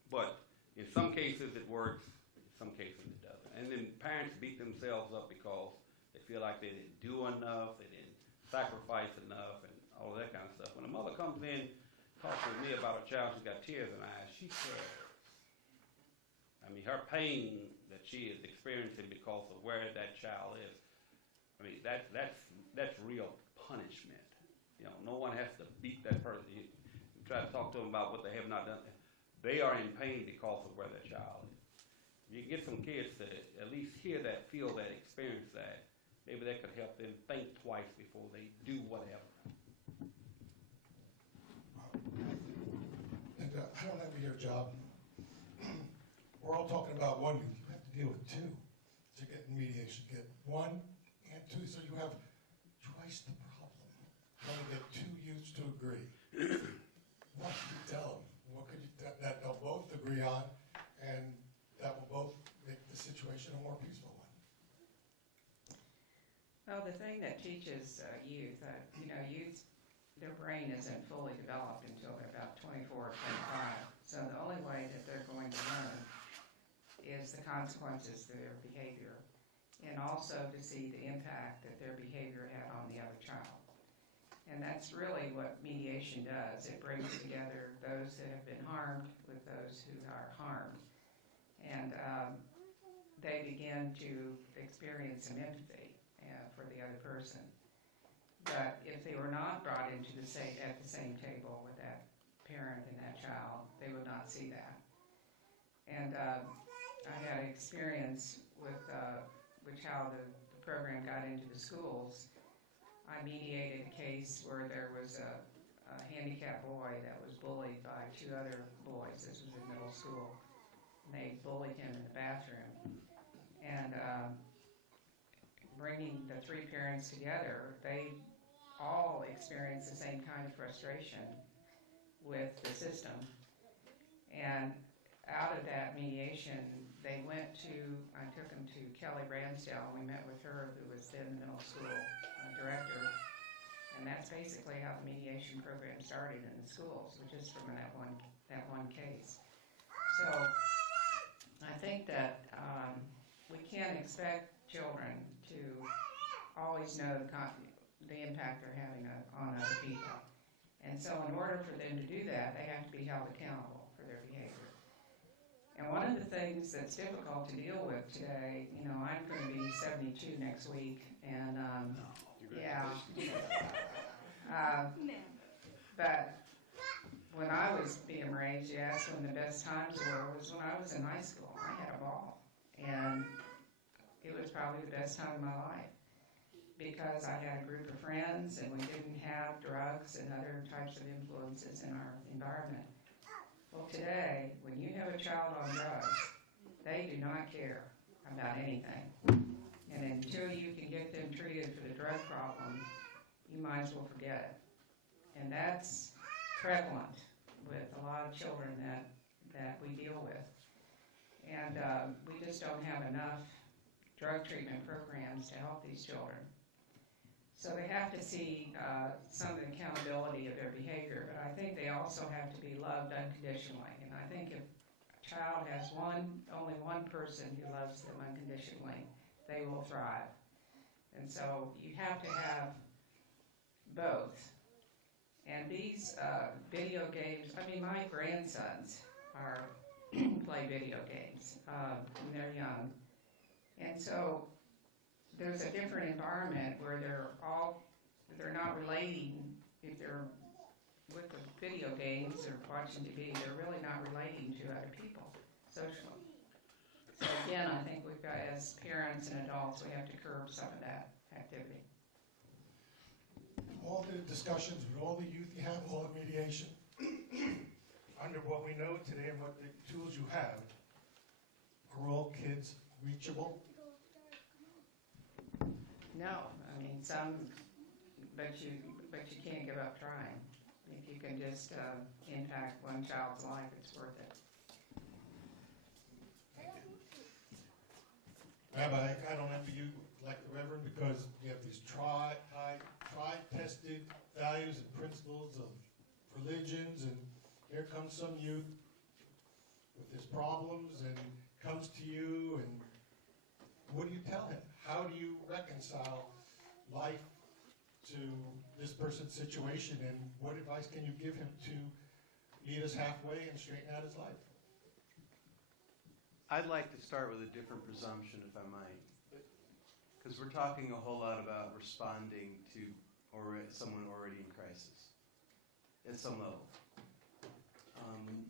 But in some cases it works, in some cases it doesn't. And then parents beat themselves up because they feel like they didn't do enough, they didn't sacrifice enough, and all of that kind of stuff. When a mother comes in, talks with me about a child who's got tears in her eyes, she cares. I mean, her pain that she is experiencing because of where that child is, I mean, that's real punishment. No one has to beat that person. You try to talk to them about what they have not done. They are in pain because of where their child is. If you can get some kids to at least hear that, feel that, experience that, maybe that could help them think twice before they do whatever. And I don't envy your job. We're all talking about one youth. You have to deal with 2 to get in mediation. Get 1 and 2, so you have twice the problem. Trying to get 2 youths to agree. What could you tell them? What could you that they'll both agree on, and that will both make the situation a more peaceful one? Well, the thing that teaches youth, youth, their brain isn't fully developed until they're about 24 or 25. So the only way that they're going to learn is the consequences of their behavior, and also to see the impact that their behavior had on the other child. And that's really what mediation does. It brings together those that have been harmed with those who are harmed. And they begin to experience some empathy for the other person. But if they were not brought into at the same table with that parent and that child, they would not see that. And I had experience with how the program got into the schools. I mediated a case where there was a handicapped boy that was bullied by 2 other boys. This was in middle school. And they bullied him in the bathroom. and bringing the three parents together, they all experience the same kind of frustration with the system. And out of that mediation, I took them to Kelly Ransdell. We met with her, who was then the middle school director. And that's basically how the mediation program started in the schools, which is from that one case. So I think that we can't expect children to always know the impact they're having on other people. And so in order for them to do that, they have to be held accountable for their behavior. And one of the things that's difficult to deal with today, I'm going to be 72 next week, and yeah. But when I was being raised, you asked when the best times was when I was in high school. I had a ball, and it was probably the best time of my life because I had a group of friends, and we didn't have drugs and other types of influences in our environment. Well, today, when you have a child on drugs, they do not care about anything. And until you can get them treated for the drug problem, you might as well forget it. And that's prevalent with a lot of children that we deal with. And we just don't have enough drug treatment programs to help these children. So they have to see some accountability of their behavior, but I think they also have to be loved unconditionally. And I think if a child has only one person who loves them unconditionally, they will thrive. And so you have to have both. And these video games, my grandsons play video games when they're young. And so there's a different environment where they're not relating. If they're with the video games or watching TV, they're really not relating to other people socially. So again, I think we've got, as parents and adults, we have to curb some of that activity. All the discussions with all the youth you have, all the mediation, under what we know today and what the tools you have, are all kids reachable? No, some, but you can't give up trying. If you can just impact one child's life, it's worth it. Rabbi, I don't envy you like the Reverend because you have these tried, tested values and principles of religions, and here comes some youth with his problems and comes to you, and what do you tell him? How do you reconcile life to this person's situation, and what advice can you give him to meet us halfway and straighten out his life? I'd like to start with a different presumption, if I might, because we're talking a whole lot about responding to someone already in crisis at some level.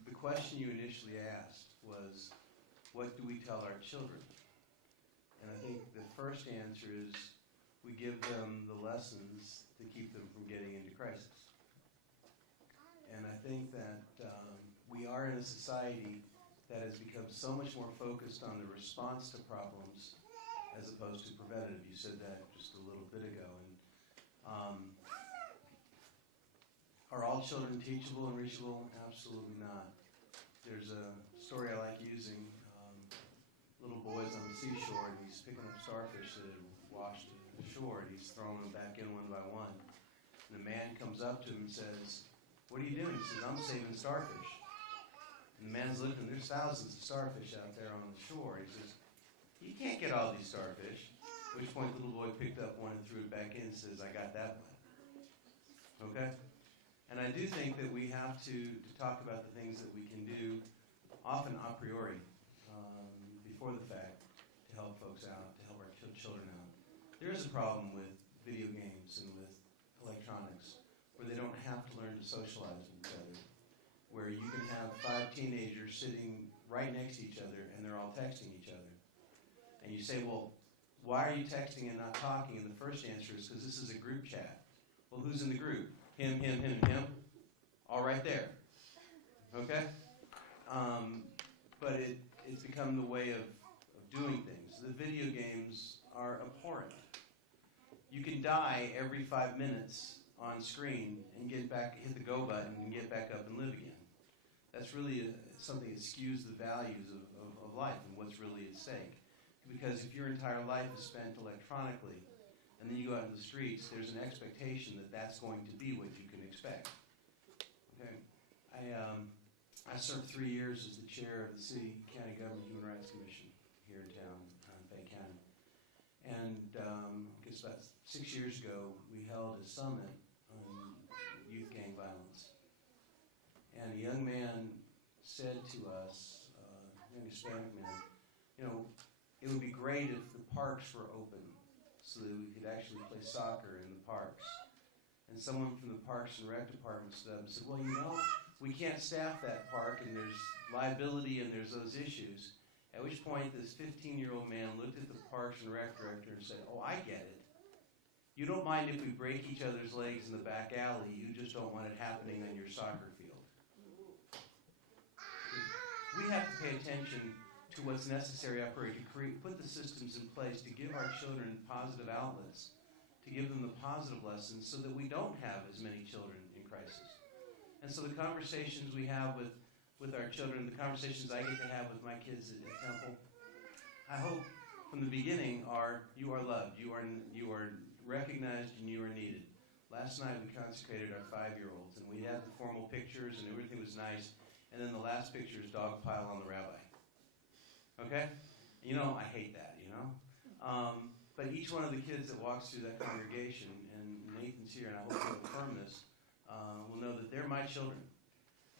The question you initially asked was, what do we tell our children? And I think the first answer is we give them the lessons to keep them from getting into crisis. And I think that we are in a society that has become so much more focused on the response to problems as opposed to preventative. You said that just a little bit ago. And are all children teachable and reachable? Absolutely not. There's a story I like using. Little boy's on the seashore and he's picking up starfish that had washed ashore, and he's throwing them back in one by one. And the man comes up to him and says, "What are you doing?" He says, "I'm saving starfish." And the man's looking, there's thousands of starfish out there on the shore. He says, "You can't get all these starfish." At which point the little boy picked up one and threw it back in and says, "I got that one." Okay? And I do think that we have to talk about the things that we can do, often a priori, before the fact, to help folks out, to help our children out. There is a problem with video games and with electronics where they don't have to learn to socialize with each other, where you can have 5 teenagers sitting right next to each other and they're all texting each other. And you say, well, why are you texting and not talking? And the first answer is because this is a group chat. Well, who's in the group? Him, him, him, and him. All right there. Okay? But it's become the way of doing things. The video games are abhorrent. You can die every 5 minutes on screen and get back, hit the go button and get back up and live again. That's really something that skews the values of life and what's really at stake. Because if your entire life is spent electronically, and then you go out in the streets, there's an expectation that that's going to be what you can expect. Okay, I served 3 years as the chair of the City County Government Human Rights Commission here in town, Bay County. And I guess about 6 years ago, we held a summit on youth gang violence. And a young man said to us, a young Hispanic man, you know, it would be great if the parks were open so that we could actually play soccer in the parks. And someone from the Parks and Rec department stood up and said, well, you know, we can't staff that park and there's liability and there's those issues. At which point this 15-year-old man looked at the Parks and Rec director and said, oh, I get it. You don't mind if we break each other's legs in the back alley, you just don't want it happening on your soccer field. We have to pay attention to what's necessary up here to put the systems in place to give our children positive outlets, to give them the positive lessons so that we don't have as many children in crisis. And so the conversations we have with our children, the conversations I get to have with my kids at Temple, I hope from the beginning are, you are loved, you are recognized, and you are needed. Last night we consecrated our 5-year-olds, and we had the formal pictures, and everything was nice, and then the last picture is dog pile on the rabbi. Okay? You know, I hate that, you know? But each one of the kids that walks through that congregation, and Nathan's here, and I hope he'll affirm this, will know that they're my children.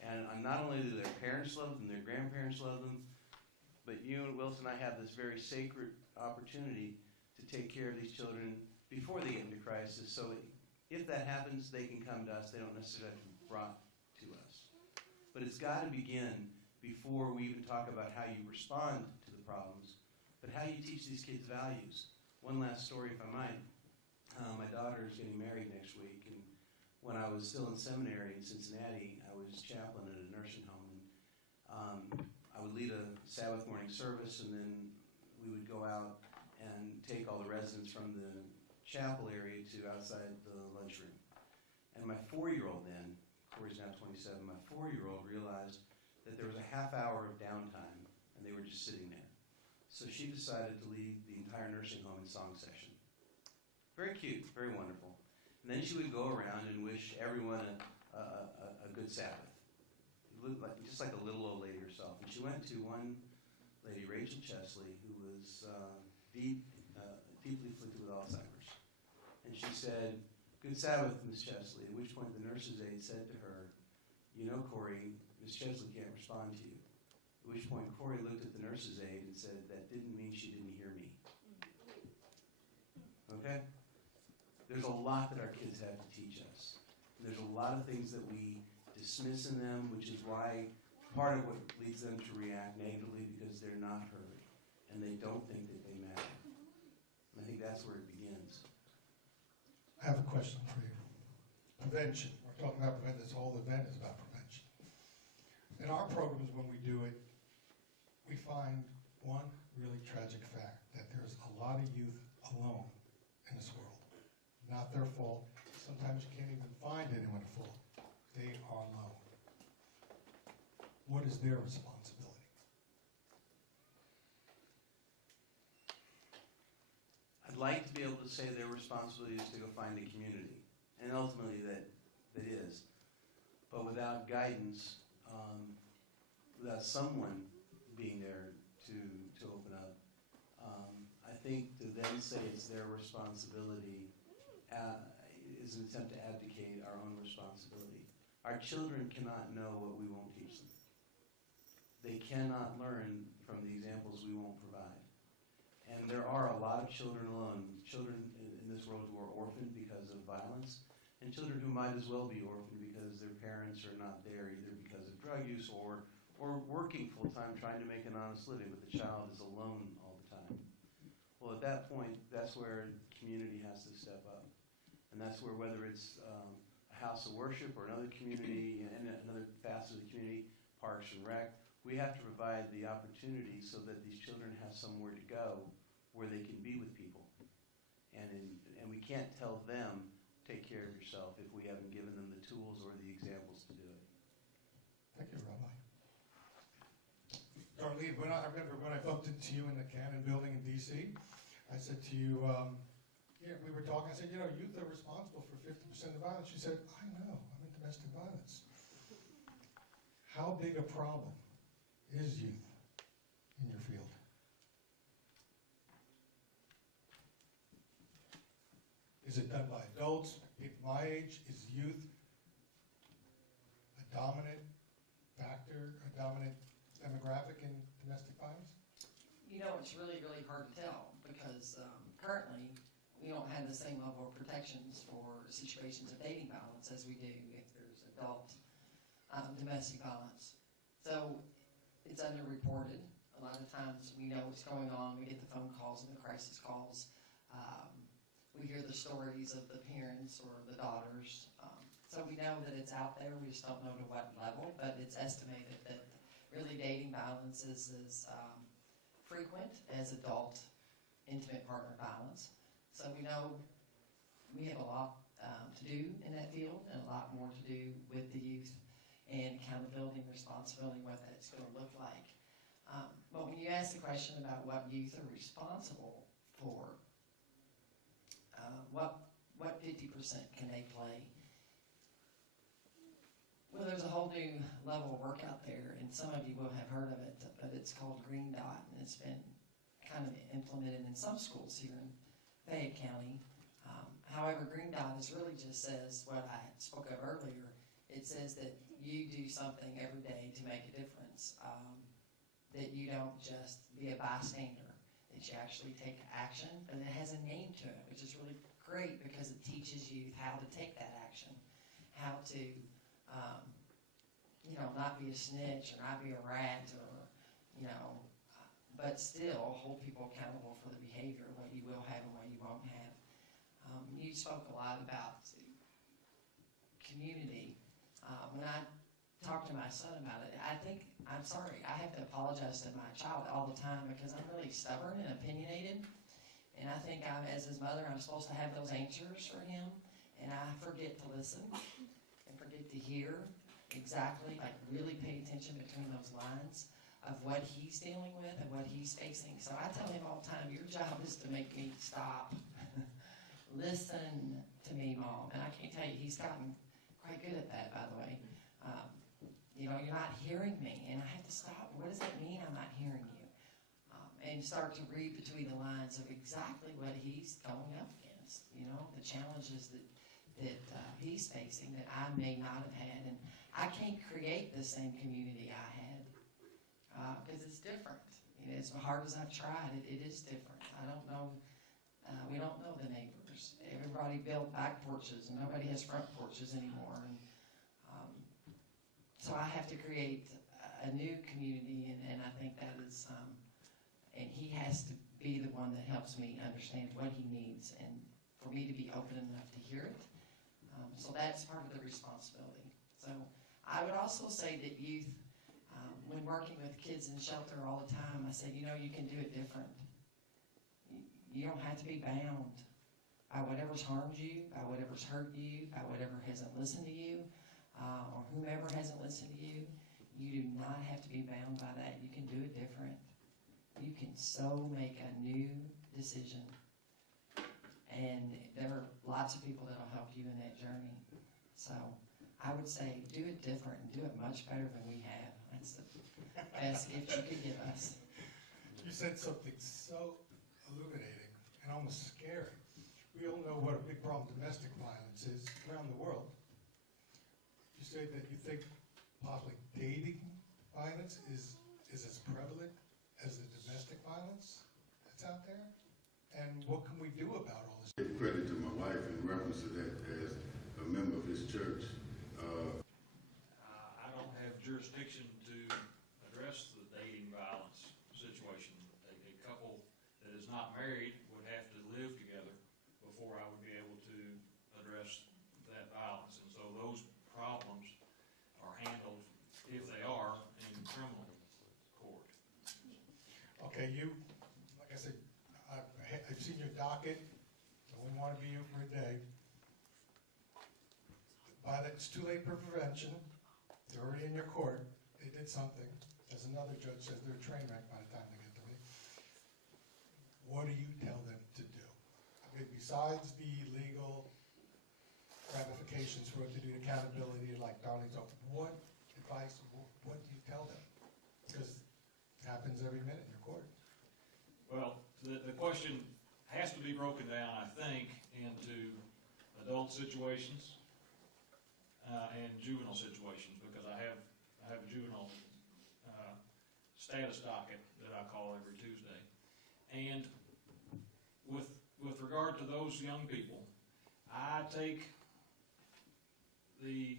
And not only do their parents love them, their grandparents love them, but you and Wilson and I have this very sacred opportunity to take care of these children before they get into crisis. So if that happens, they can come to us. They don't necessarily have to be brought to us. But it's got to begin before we even talk about how you respond to the problems, but how you teach these kids values. One last story, if I might. My daughter is getting married next week, and when I was still in seminary in Cincinnati, I was chaplain at a nursing home. And, I would lead a Sabbath morning service, and then we would go out and take all the residents from the chapel area to outside the lunchroom. And my 4-year-old then, Corey's now 27, my 4-year-old realized that there was a half hour of downtime, and they were just sitting there. So she decided to lead the entire nursing home in song session. Very cute, very wonderful. And then she would go around and wish everyone a good Sabbath. Just like a little old lady herself. And she went to one lady, Rachel Chesley, who was deeply afflicted with Alzheimer's. And she said, "Good Sabbath, Miss Chesley," at which point the nurse's aide said to her, "You know, Corey, Miss Chesley can't respond to you." At which point Corey looked at the nurse's aide and said, "That didn't mean she didn't hear me." Okay? There's a lot that our kids have to teach us. And there's a lot of things that we dismiss in them, which is why part of what leads them to react negatively, because they're not heard and they don't think that they matter. And I think that's where it begins. I have a question for you. Prevention. We're talking about prevention. This whole event is about prevention. In our programs, when we do it, we find one really tragic fact, that there's a lot of youth alone in this world. Not their fault. Sometimes you can't even find anyone at fault. They are alone. What is their responsibility? I'd like to be able to say their responsibility is to go find a community, and ultimately that is. But without guidance, without someone being there to open up, I think to then say it's their responsibility is an attempt to abdicate our own responsibility. Our children cannot know what we won't teach them. They cannot learn from the examples we won't provide. And there are a lot of children alone, children in this world who are orphaned because of violence, and children who might as well be orphaned because their parents are not there, either because of drug use or working full-time trying to make an honest living, but the child is alone all the time. Well, at that point, that's where community has to step up. And that's where, whether it's a house of worship or another community and another facet of the community, Parks and Rec, we have to provide the opportunity so that these children have somewhere to go where they can be with people. And we can't tell them, take care of yourself, if we haven't given them the tools or the examples to do it. Thank you, Rabbi. Darlene, I remember when I bumped into you in the Cannon building in DC, I said to you, we were talking, I said, youth are responsible for 50% of violence. You said, I know, I'm in domestic violence. How big a problem is youth in your field? Is it done by adults, people my age? Is youth a dominant factor, a dominant demographic in domestic violence? It's really, really hard to tell because currently we don't have the same level of protections for situations of dating violence as we do if there's adult domestic violence. So it's underreported. A lot of times we know what's going on. We get the phone calls and the crisis calls. We hear the stories of the parents or the daughters. So we know that it's out there. We just don't know to what level, but it's estimated that really dating violence is as frequent as adult intimate partner violence. So we know we have a lot to do in that field and a lot more to do with the youth and accountability and responsibility, what that's going to look like. But when you ask the question about what youth are responsible for, what 50% can they play? Well, there's a whole new level of work out there, and some of you will have heard of it, but it's called Green Dot, and it's been kind of implemented in some schools here in Fayette County. However, Green Dot is really just says what I spoke of earlier. It says that you do something every day to make a difference, that you don't just be a bystander, that you actually take action, and it has a name to it, which is really great because it teaches youth how to take that action, how to not be a snitch or not be a rat or, but still hold people accountable for the behavior, what you will have and what you won't have. You spoke a lot about community. When I talked to my son about it, I have to apologize to my child all the time because I'm really stubborn and opinionated. And I think as his mother, I'm supposed to have those answers for him. And I forget to listen and forget to hear exactly, really pay attention between those lines of what he's dealing with and what he's facing. So I tell him all the time, your job is to make me stop. Listen to me, Mom. And I can't tell you, he's gotten quite good at that, by the way. You're not hearing me, and I have to stop. What does that mean, I'm not hearing you? And start to read between the lines of exactly what he's going up against, the challenges that he's facing that I may not have had. And I can't create the same community I had because it's different. As hard as I've tried, it is different. I don't know. We don't know the neighbors. Everybody built back porches, and nobody has front porches anymore. And so I have to create a new community, and I think that is, and he has to be the one that helps me understand what he needs and for me to be open enough to hear it. So that's part of the responsibility. So I would also say that youth, when working with kids in shelter all the time, I said, you can do it different. You don't have to be bound by whatever's harmed you, by whatever's hurt you, by whatever hasn't listened to you, or whomever hasn't listened to you. You do not have to be bound by that. You can do it different. You can so make a new decision. And there are lots of people that will help you in that journey. So I would say do it different and do it much better than we have. That's the best gift you could give us. You said something so illuminating and almost scary. We all know what a big problem domestic violence is around the world. You said that you think possibly dating violence is as prevalent as the domestic violence that's out there? And what can we do about all this? Give credit to my wife in reference to that as a member of his church. I don't have jurisdiction to address the dating violence situation. A couple that is not married would have to live together before I would be able to address that violence. And so those problems are handled, if they are, in criminal want to be you for a day. But it's too late for prevention. They're already in your court. They did something. As another judge says, they're a train wreck by the time they get to me. What do you tell them to do? I mean, besides the legal ramifications for what to do, accountability, like Darlene talked, what advice, what do you tell them? Because it happens every minute in your court. Well, the question has to be broken down, I think, into adult situations and juvenile situations, because I have a juvenile status docket that I call every Tuesday. And with regard to those young people, I take the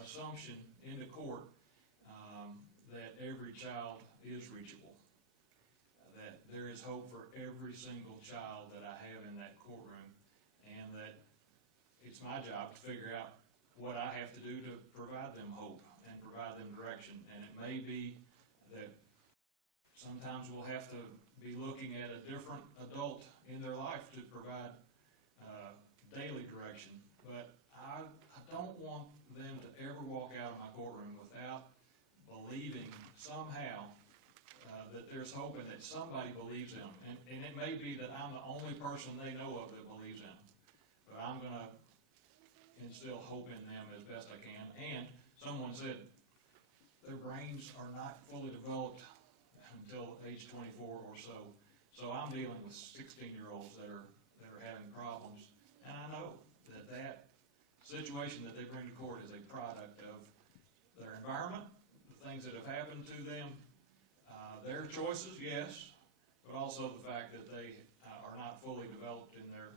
assumption into court that every child is reachable, that there is hope for every single child that I have in that courtroom, and that it's my job to figure out what I have to do to provide them hope and provide them direction. And it may be that sometimes we'll have to be looking at a different adult in their life to provide daily direction. But I don't want them to ever walk out of my courtroom without believing somehow that there's hope and that somebody believes in them. And it may be that I'm the only person they know of that believes in them. But I'm going to instill hope in them as best I can. And someone said their brains are not fully developed until age 24 or so. So I'm dealing with 16-year-olds that are having problems. And I know that situation that they bring to court is a product of their environment, the things that have happened to them, their choices, yes, but also the fact that they are not fully developed in their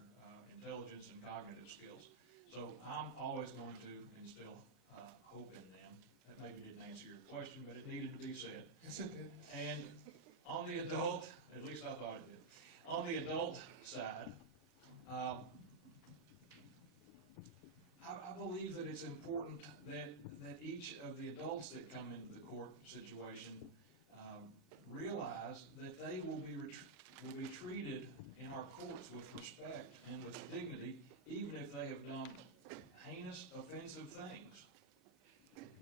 intelligence and cognitive skills. So I'm always going to instill hope in them. That maybe didn't answer your question, but it needed to be said. Yes, it did. And on the adult, at least I thought it did, on the adult side, I believe that it's important that each of the adults that come into the court situation realize that they will be treated in our courts with respect and with dignity, even if they have done heinous, offensive things.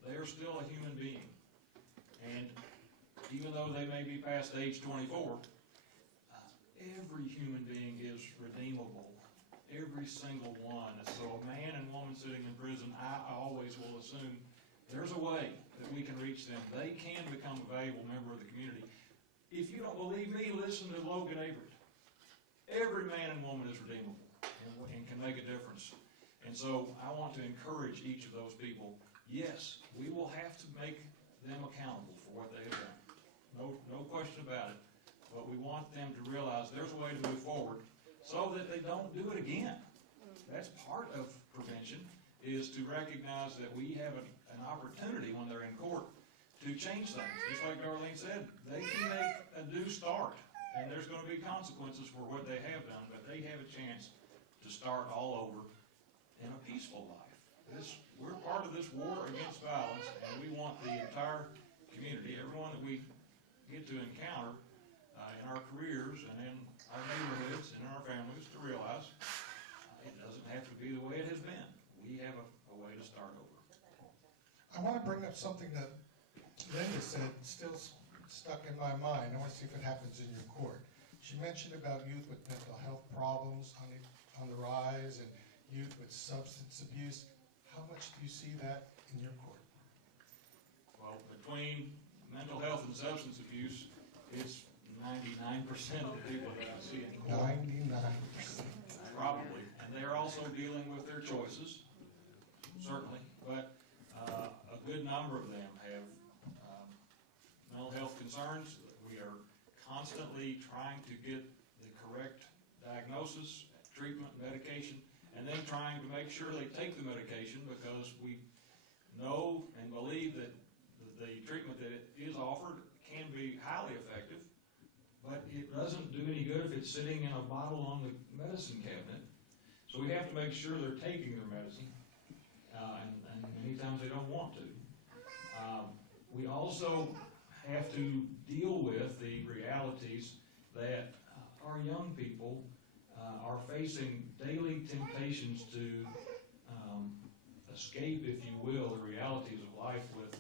They are still a human being. And even though they may be past age 24, every human being is redeemable. Every single one. So a man and woman sitting in prison, I always will assume there's a way that we can reach them. They can become a valuable member of the community. If you don't believe me, listen to Logan Avery. Every man and woman is redeemable and can make a difference. And so I want to encourage each of those people. Yes, we will have to make them accountable for what they have done. No question about it. But we want them to realize there's a way to move forward so that they don't do it again. That's part of prevention, is to recognize that we have an opportunity when they're in court to change things. Just like Darlene said, they can make a new start, and there's going to be consequences for what they have done, but they have a chance to start all over in a peaceful life. We're part of this war against violence, and we want the entire community, everyone that we get to encounter in our careers and in our neighborhoods and in our families, to realize it doesn't have to be the way it has been. We have a way to start over. I want to bring up something that Linda said, still stuck in my mind. I want to see if it happens in your court. She mentioned about youth with mental health problems on the rise and youth with substance abuse. How much do you see that in your court? Well, between mental health and substance abuse, it's 99% of the people that I see in court. 99%. Probably. And they're also dealing with their choices, certainly. But a good number of them have mental health concerns. We are constantly trying to get the correct diagnosis, treatment, medication, and then trying to make sure they take the medication, because we know and believe that the treatment that is offered can be highly effective, but it doesn't do any good if it's sitting in a bottle on the medicine cabinet. So we have to make sure they're taking their medicine, and many times they don't want to. We also have to deal with the realities that our young people are facing daily temptations to escape, if you will, the realities of life with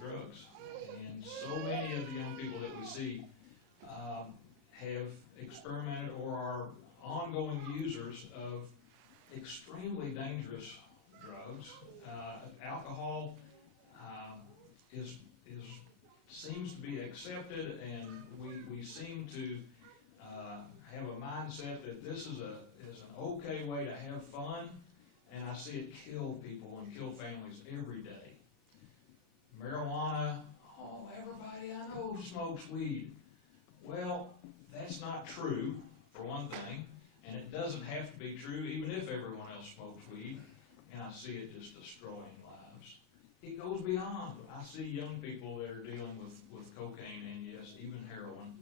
drugs. And so many of the young people that we see have experimented or are ongoing users of extremely dangerous drugs. Alcohol seems to be accepted, and we seem to have a mindset that this is an okay way to have fun, and I see it kill people and kill families every day. Marijuana, oh, everybody I know smokes weed. Well, that's not true, for one thing, and it doesn't have to be true even if everyone else smokes weed, and I see it just destroying lives. It goes beyond. I see young people that are dealing with cocaine and, yes, even heroin,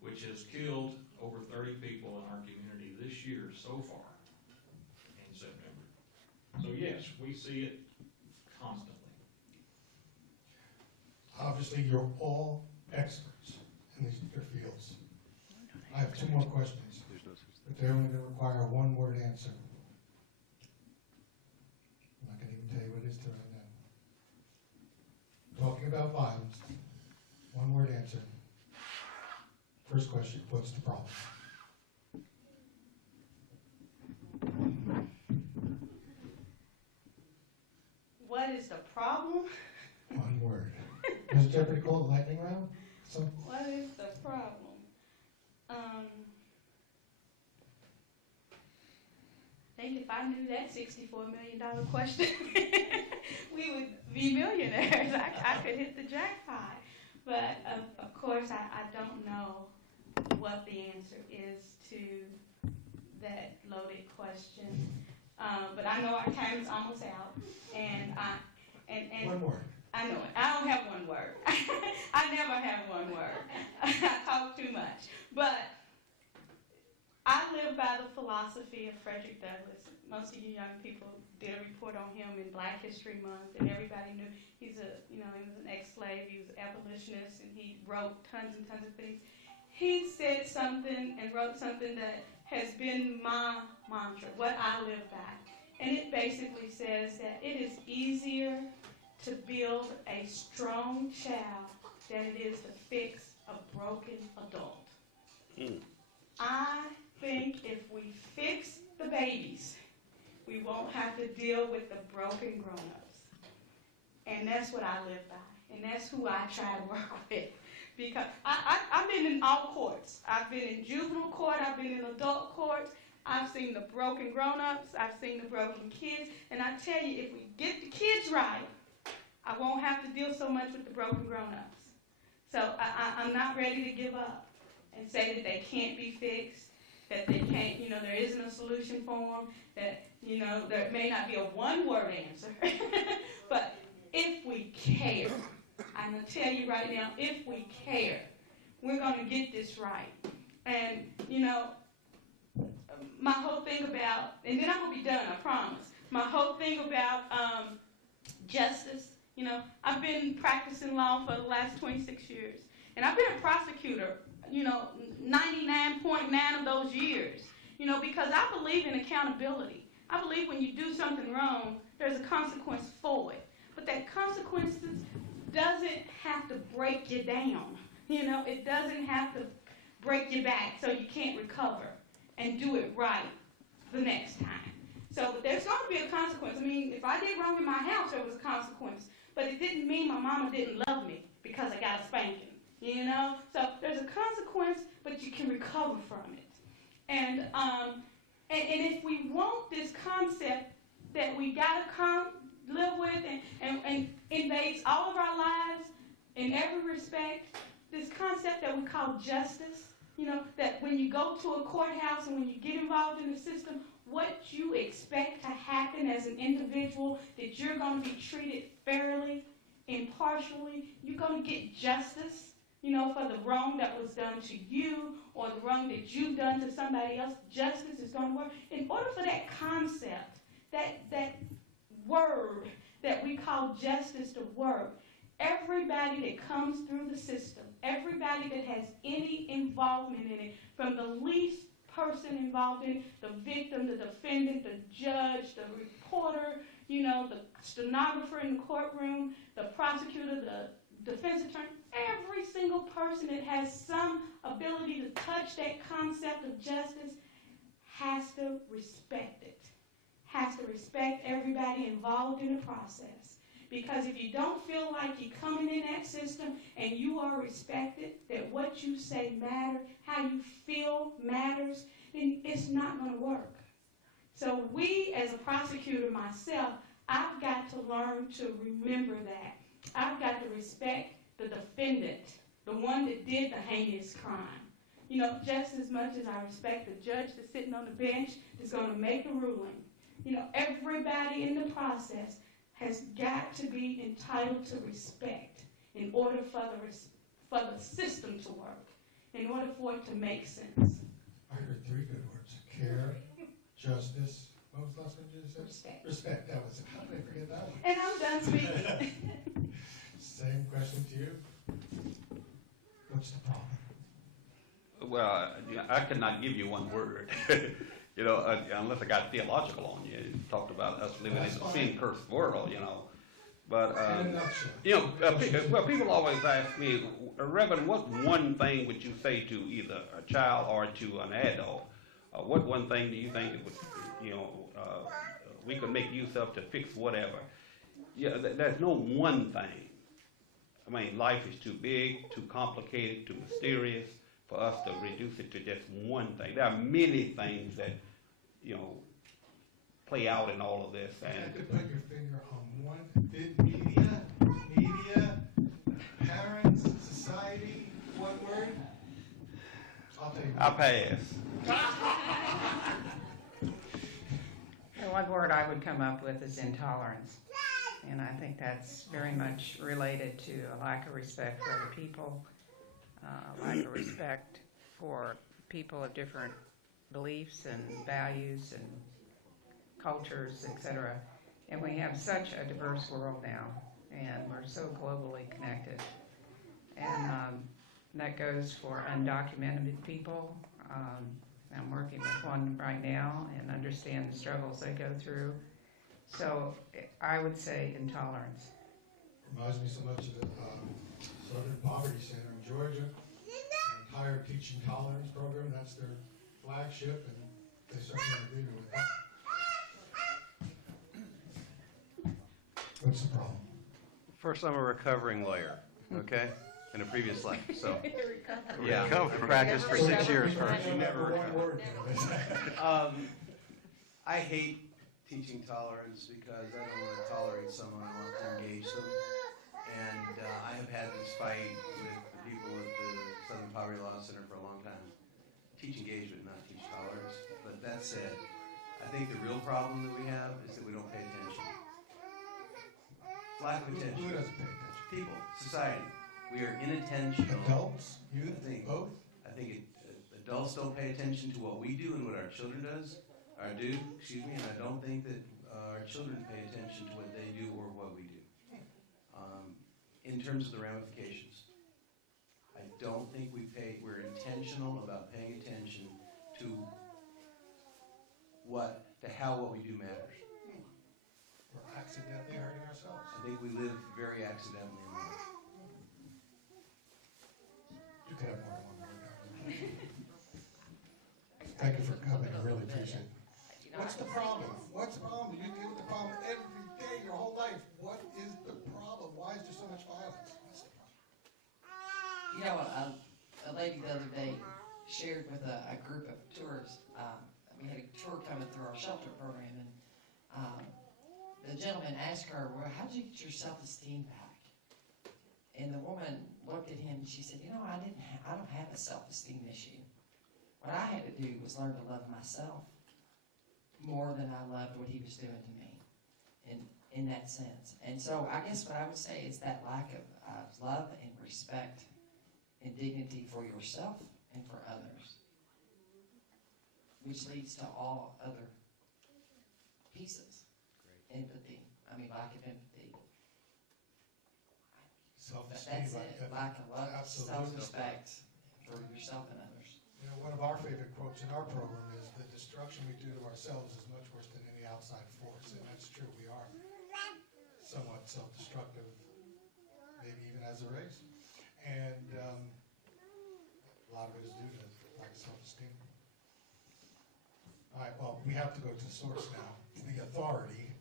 which has killed over 30 people in our community this year so far in September. So, yes, we see it constantly. Obviously, you're all experts in your fields. I have two more questions, but they're only going to require a one-word answer. I'm not going to even tell you what it is till right now. Talking about violence, one-word answer. First question, what's the problem? What is the problem? One word. Does Jeopardy call it lightning round? What is the problem? I think if I knew that $64 million question, we would be millionaires. I could hit the jackpot. But of course, I don't know what the answer is to that loaded question. But I know our time is almost out, and One word. I know it. I don't have one word. I never have one word. I talk too much. But I live by the philosophy of Frederick Douglass. Most of you young people did a report on him in Black History Month, and everybody knew he was an ex-slave, he was an abolitionist, and he wrote tons and tons of things. He said something and wrote something that has been my mantra, what I live by. And it basically says that it is easier to build a strong child than it is to fix a broken adult. I think if we fix the babies, we won't have to deal with the broken grown-ups. And that's what I live by. And that's who I try to work with. Because I've been in all courts. I've been in juvenile court. I've been in adult courts. I've seen the broken grown-ups. I've seen the broken kids. And I tell you, if we get the kids right, I won't have to deal so much with the broken grown-ups. So I'm not ready to give up and say that they can't be fixed, that they can't, there isn't a solution for them, that, there may not be a one-word answer. But if we care, I'm going to tell you right now, if we care, we're going to get this right. And, my whole thing about, and then I'm going to be done, I promise. My whole thing about justice, I've been practicing law for the last 26 years. And I've been a prosecutor, 99.9 of those years, because I believe in accountability. I believe when you do something wrong, there's a consequence for it. But that consequence doesn't have to break you down. It doesn't have to break your back so you can't recover and do it right the next time. So there's going to be a consequence. I mean, if I did wrong in my house, there was a consequence. But it didn't mean my mama didn't love me because I got a spanking. So there's a consequence, but you can recover from it. And if we want this concept that we got to live with and invades all of our lives in every respect, this concept that we call justice, that when you go to a courthouse and when you get involved in the system, what you expect to happen as an individual, that you're going to be treated fairly, impartially, you're going to get justice, for the wrong that was done to you or the wrong that you've done to somebody else. Justice is going to work. In order for that concept, that word that we call justice to work, everybody that comes through the system, everybody that has any involvement in it, from the least person involved in it, the victim, the defendant, the judge, the reporter, you know, the stenographer in the courtroom, the prosecutor, the defense attorney, every single person that has some ability to touch that concept of justice has to respect it, has to respect everybody involved in the process. Because if you don't feel like you're coming in that system and you are respected, that what you say matters, how you feel matters, then it's not going to work. So we, as a prosecutor myself, I've got to learn to remember that. I've got to respect the defendant, the one that did the heinous crime. You know, just as much as I respect the judge that's sitting on the bench that's going to make the ruling. You know, everybody in the process has got to be entitled to respect in order for the system to work, in order for it to make sense. I heard three good words: care, justice. What was the last one you said? Respect. Respect. That was it. How did I forget that one? And I'm done speaking. Same question to you. What's the problem? Well, I could not give you one word, you know, unless I got theological on you. You talked about us living in a sin-cursed world, you know. But, In a nutshell. you know, people always ask me, Reverend, what one thing would you say to either a child or to an adult? What one thing do you think it would, you know, we could make use of to fix whatever? Yeah, there's no one thing. I mean, life is too big, too complicated, too mysterious for us to reduce it to just one thing. There are many things that, you know, play out in all of this. I And could put your finger on one. Did media, parents, society, one word? I'll tell you. I pass. The one word I would come up with is intolerance. And I think that's very much related to a lack of respect for other people, lack of respect for people of different beliefs and values and cultures, etc. And we have such a diverse world now, and we're so globally connected. And that goes for undocumented people. I'm working with one right now and understand the struggles they go through. So I would say intolerance. Reminds me so much of the Southern Poverty Center in Georgia. The entire teaching tolerance program, that's their flagship, and they certainly agree with that. What's the problem? First, I'm a recovering lawyer, okay, in a previous life. So, Recovery. yeah, I practiced for 6 years first. You never one word. I hate teaching tolerance because I don't want to tolerate someone. I want to engage them. And I have had this fight with the people at the Southern Poverty Law Center for a long time. Teach engagement, not teach tolerance. But that said, I think the real problem that we have is that we don't pay attention. Lack of attention. Who doesn't pay attention? People, society. We are inattentional. Adults, youth, I think both? I think adults don't pay attention to what we do and what our children and I don't think that our children pay attention to what they do or what we do. In terms of the ramifications, I don't think we're intentional about paying attention to how what we do matters. We're accidentally hurting ourselves. I think we live very accidentally in life. You could have more than one word. Thank you for coming, I really appreciate it. What's the problem? What's the problem? You deal with the problem every day, your whole life. What is the problem? Why is there so much violence? What's the problem? You know, a lady the other day shared with a group of tourists. We had a tour coming through our shelter program, and the gentleman asked her, "Well, how did you get your self-esteem back?" And the woman looked at him and she said, "You know, I don't have a self-esteem issue. What I had to do was learn to love myself more than I loved what he was doing to me, in that sense." And so I guess what I would say is that lack of love and respect and dignity for yourself and for others, which leads to all other pieces. Great. Empathy. I mean, lack of empathy. Self-esteem. That's it. Lack of love, Absolutely. self-respect for yourself and others. You know, one of our favorite quotes in our program is, "The destruction we do to ourselves is much worse than any outside force," and that's true. We are somewhat self-destructive, maybe even as a race, and a lot of it is due to lack of self-esteem. All right, well, we have to go to the source now. The authority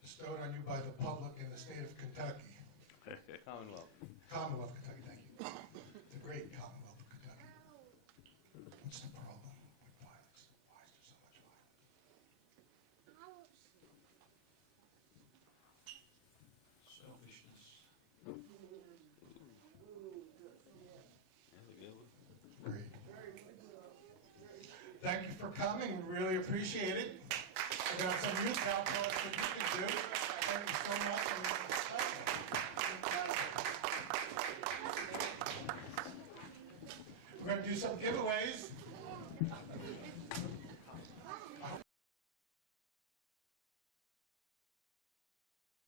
bestowed on you by the public in the state of Kentucky. Commonwealth. Commonwealth of Kentucky, thank you. The great Commonwealth of Kentucky. What's the problem with violence? Why is there so much violence? Selfishness. Great. Thank you for coming, we really appreciate it. We got some youth alcohol that you can do. Thank you so much. We're going to do some giveaways.